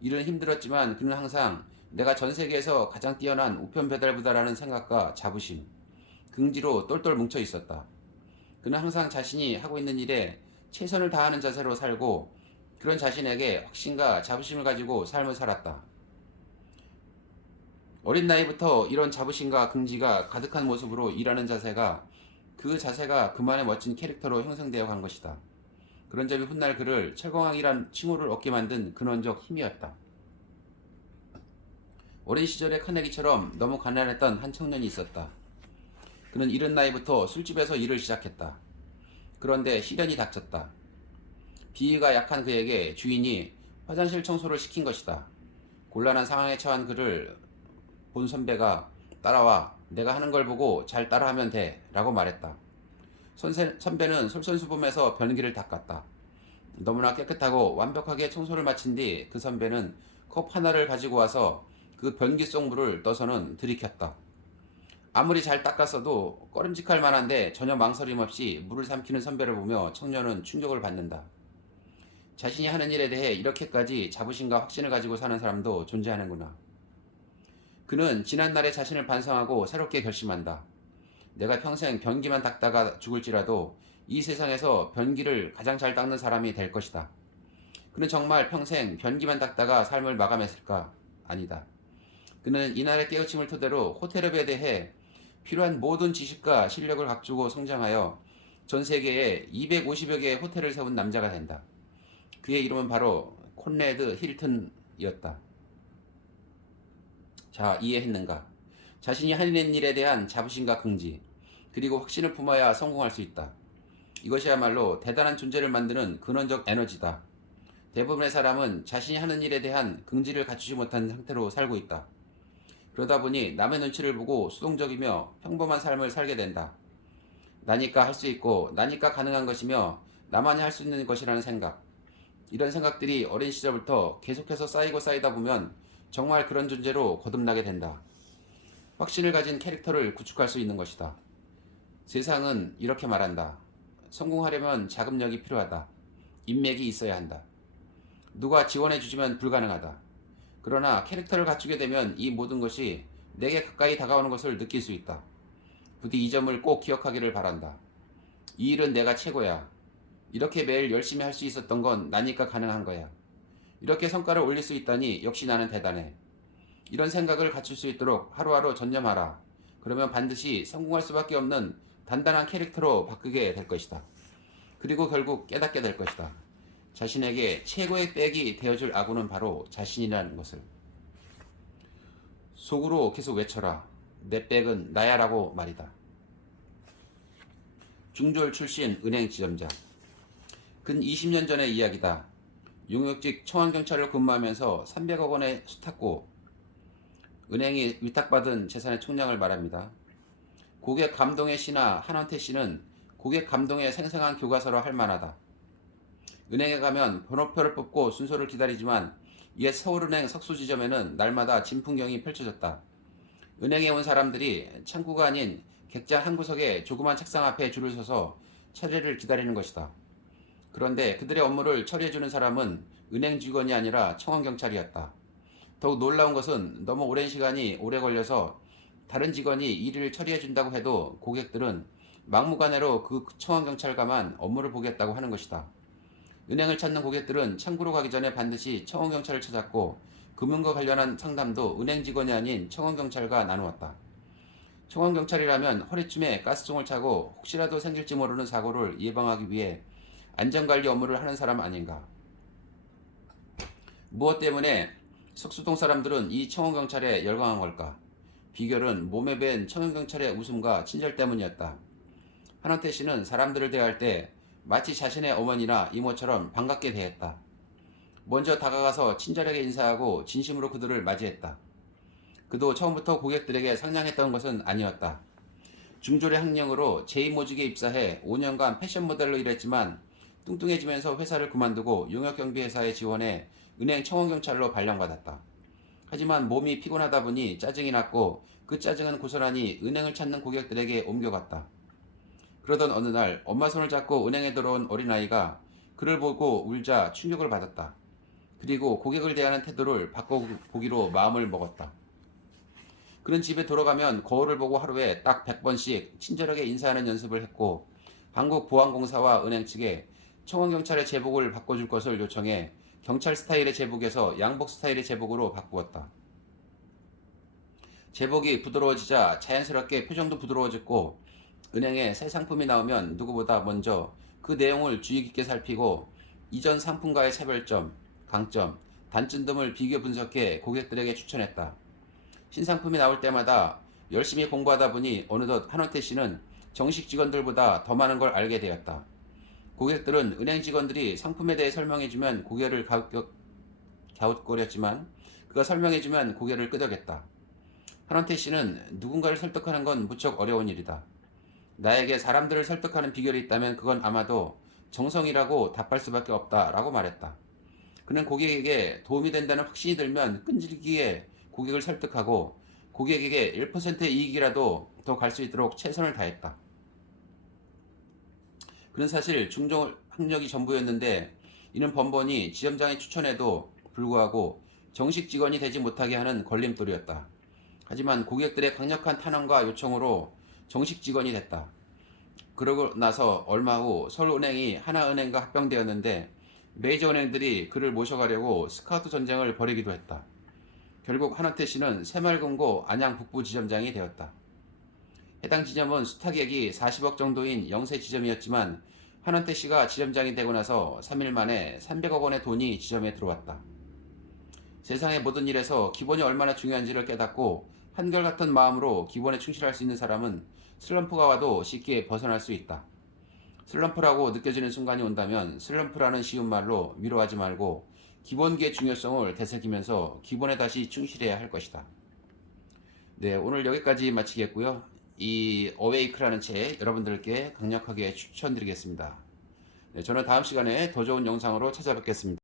일은 힘들었지만 그는 항상 내가 전 세계에서 가장 뛰어난 우편 배달부다라는 생각과 자부심, 긍지로 똘똘 뭉쳐 있었다. 그는 항상 자신이 하고 있는 일에 최선을 다하는 자세로 살고 그런 자신에게 확신과 자부심을 가지고 삶을 살았다. 어린 나이부터 이런 자부심과 긍지가 가득한 모습으로 일하는 자세가 그 자세가 그만의 멋진 캐릭터로 형성되어 간 것이다. 그런 점이 훗날 그를 철공왕이란 칭호를 얻게 만든 근원적 힘이었다. 어린 시절의 카네기처럼 너무 가난했던 한 청년이 있었다. 그는 이른 나이부터 술집에서 일을 시작했다. 그런데 시련이 닥쳤다. 비위가 약한 그에게 주인이 화장실 청소를 시킨 것이다. 곤란한 상황에 처한 그를 본 선배가 따라와 내가 하는 걸 보고 잘 따라하면 돼 라고 말했다. 선배는 솔선수범해서 변기를 닦았다. 너무나 깨끗하고 완벽하게 청소를 마친 뒤 그 선배는 컵 하나를 가지고 와서 그 변기 속 물을 떠서는 들이켰다. 아무리 잘 닦았어도 꺼림직할 만한데 전혀 망설임 없이 물을 삼키는 선배를 보며 청년은 충격을 받는다. 자신이 하는 일에 대해 이렇게까지 자부심과 확신을 가지고 사는 사람도 존재하는구나. 그는 지난날의 자신을 반성하고 새롭게 결심한다. 내가 평생 변기만 닦다가 죽을지라도 이 세상에서 변기를 가장 잘 닦는 사람이 될 것이다. 그는 정말 평생 변기만 닦다가 삶을 마감했을까? 아니다. 그는 이날의 깨우침을 토대로 호텔업에 대해 필요한 모든 지식과 실력을 갖추고 성장하여 전 세계에 250여 개의 호텔을 세운 남자가 된다. 그의 이름은 바로 콘레드 힐튼이었다. 자, 이해했는가? 자신이 하는 일에 대한 자부심과 긍지, 그리고 확신을 품어야 성공할 수 있다. 이것이야말로 대단한 존재를 만드는 근원적 에너지다. 대부분의 사람은 자신이 하는 일에 대한 긍지를 갖추지 못한 상태로 살고 있다. 그러다 보니 남의 눈치를 보고 수동적이며 평범한 삶을 살게 된다. 나니까 할 수 있고 나니까 가능한 것이며 나만이 할 수 있는 것이라는 생각. 이런 생각들이 어린 시절부터 계속해서 쌓이고 쌓이다 보면 정말 그런 존재로 거듭나게 된다. 확신을 가진 캐릭터를 구축할 수 있는 것이다. 세상은 이렇게 말한다. 성공하려면 자금력이 필요하다. 인맥이 있어야 한다. 누가 지원해 주지면 불가능하다. 그러나 캐릭터를 갖추게 되면 이 모든 것이 내게 가까이 다가오는 것을 느낄 수 있다. 부디 이 점을 꼭 기억하기를 바란다. 이 일은 내가 최고야. 이렇게 매일 열심히 할 수 있었던 건 나니까 가능한 거야. 이렇게 성과를 올릴 수 있다니 역시 나는 대단해. 이런 생각을 갖출 수 있도록 하루하루 전념하라. 그러면 반드시 성공할 수밖에 없는 단단한 캐릭터로 바꾸게 될 것이다. 그리고 결국 깨닫게 될 것이다. 자신에게 최고의 백이 되어줄 아군은 바로 자신이라는 것을. 속으로 계속 외쳐라. 내 백은 나야라고 말이다. 중졸 출신 은행 지점장. 근 20년 전의 이야기다. 용역직 청원경찰로 근무하면서 300억 원의 수탁고 은행이 위탁받은 재산의 총량을 말합니다. 고객 감동의 시나 한원태 씨는 고객 감동의 생생한 교과서로 할 만하다. 은행에 가면 번호표를 뽑고 순서를 기다리지만 옛 서울은행 석수지점에는 날마다 진풍경이 펼쳐졌다. 은행에 온 사람들이 창구가 아닌 객자 한 구석에 조그만 책상 앞에 줄을 서서 차례를 기다리는 것이다. 그런데 그들의 업무를 처리해주는 사람은 은행 직원이 아니라 청원경찰이었다. 더욱 놀라운 것은 너무 오랜 시간이 오래 걸려서 다른 직원이 일을 처리해준다고 해도 고객들은 막무가내로 그 청원경찰과만 업무를 보겠다고 하는 것이다. 은행을 찾는 고객들은 창구로 가기 전에 반드시 청원경찰을 찾았고 금융과 관련한 상담도 은행 직원이 아닌 청원경찰과 나누었다. 청원경찰이라면 허리춤에 가스총을 차고 혹시라도 생길지 모르는 사고를 예방하기 위해 안전관리 업무를 하는 사람 아닌가. 무엇 때문에 석수동 사람들은 이 청원경찰에 열광한 걸까? 비결은 몸에 밴 청원경찰의 웃음과 친절 때문이었다. 한원태 씨는 사람들을 대할 때 마치 자신의 어머니나 이모처럼 반갑게 대했다. 먼저 다가가서 친절하게 인사하고 진심으로 그들을 맞이했다. 그도 처음부터 고객들에게 상냥했던 것은 아니었다. 중졸의 학령으로 제2모직에 입사해 5년간 패션 모델로 일했지만 뚱뚱해지면서 회사를 그만두고 용역경비회사에 지원해 은행 청원경찰로 발령받았다. 하지만 몸이 피곤하다 보니 짜증이 났고 그 짜증은 고스란히 은행을 찾는 고객들에게 옮겨갔다. 그러던 어느 날 엄마 손을 잡고 은행에 들어온 어린아이가 그를 보고 울자 충격을 받았다. 그리고 고객을 대하는 태도를 바꿔보기로 마음을 먹었다. 그는 집에 돌아가면 거울을 보고 하루에 딱 100번씩 친절하게 인사하는 연습을 했고 한국보안공사와 은행 측에 청원경찰의 제복을 바꿔줄 것을 요청해 경찰 스타일의 제복에서 양복 스타일의 제복으로 바꾸었다. 제복이 부드러워지자 자연스럽게 표정도 부드러워졌고 은행에 새 상품이 나오면 누구보다 먼저 그 내용을 주의 깊게 살피고 이전 상품과의 차별점, 강점, 단점 등을 비교 분석해 고객들에게 추천했다. 신상품이 나올 때마다 열심히 공부하다 보니 어느덧 한원태 씨는 정식 직원들보다 더 많은 걸 알게 되었다. 고객들은 은행 직원들이 상품에 대해 설명해주면 고개를 갸웃거렸지만 그가 설명해주면 고개를 끄덕였다. 한원태 씨는 누군가를 설득하는 건 무척 어려운 일이다. 나에게 사람들을 설득하는 비결이 있다면 그건 아마도 정성이라고 답할 수밖에 없다라고 말했다. 그는 고객에게 도움이 된다는 확신이 들면 끈질기게 고객을 설득하고 고객에게 1%의 이익이라도 더 갈 수 있도록 최선을 다했다. 그는 사실 중종 학력이 전부였는데 이는 번번이 지점장의 추천에도 불구하고 정식 직원이 되지 못하게 하는 걸림돌이었다. 하지만 고객들의 강력한 탄원과 요청으로 정식 직원이 됐다. 그러고 나서 얼마 후 서울은행이 하나은행과 합병되었는데 메이저 은행들이 그를 모셔가려고 스카우트 전쟁을 벌이기도 했다. 결국 한원태 씨는 새마을금고 안양 북부 지점장이 되었다. 해당 지점은 수탁액이 40억 정도인 영세 지점이었지만 한원태 씨가 지점장이 되고 나서 3일 만에 300억 원의 돈이 지점에 들어왔다. 세상의 모든 일에서 기본이 얼마나 중요한지를 깨닫고 한결같은 마음으로 기본에 충실할 수 있는 사람은 슬럼프가 와도 쉽게 벗어날 수 있다. 슬럼프라고 느껴지는 순간이 온다면 슬럼프라는 쉬운 말로 위로하지 말고 기본기의 중요성을 되새기면서 기본에 다시 충실해야 할 것이다. 네, 오늘 여기까지 마치겠고요. 이 어웨이크라는 책 여러분들께 강력하게 추천드리겠습니다. 네, 저는 다음 시간에 더 좋은 영상으로 찾아뵙겠습니다.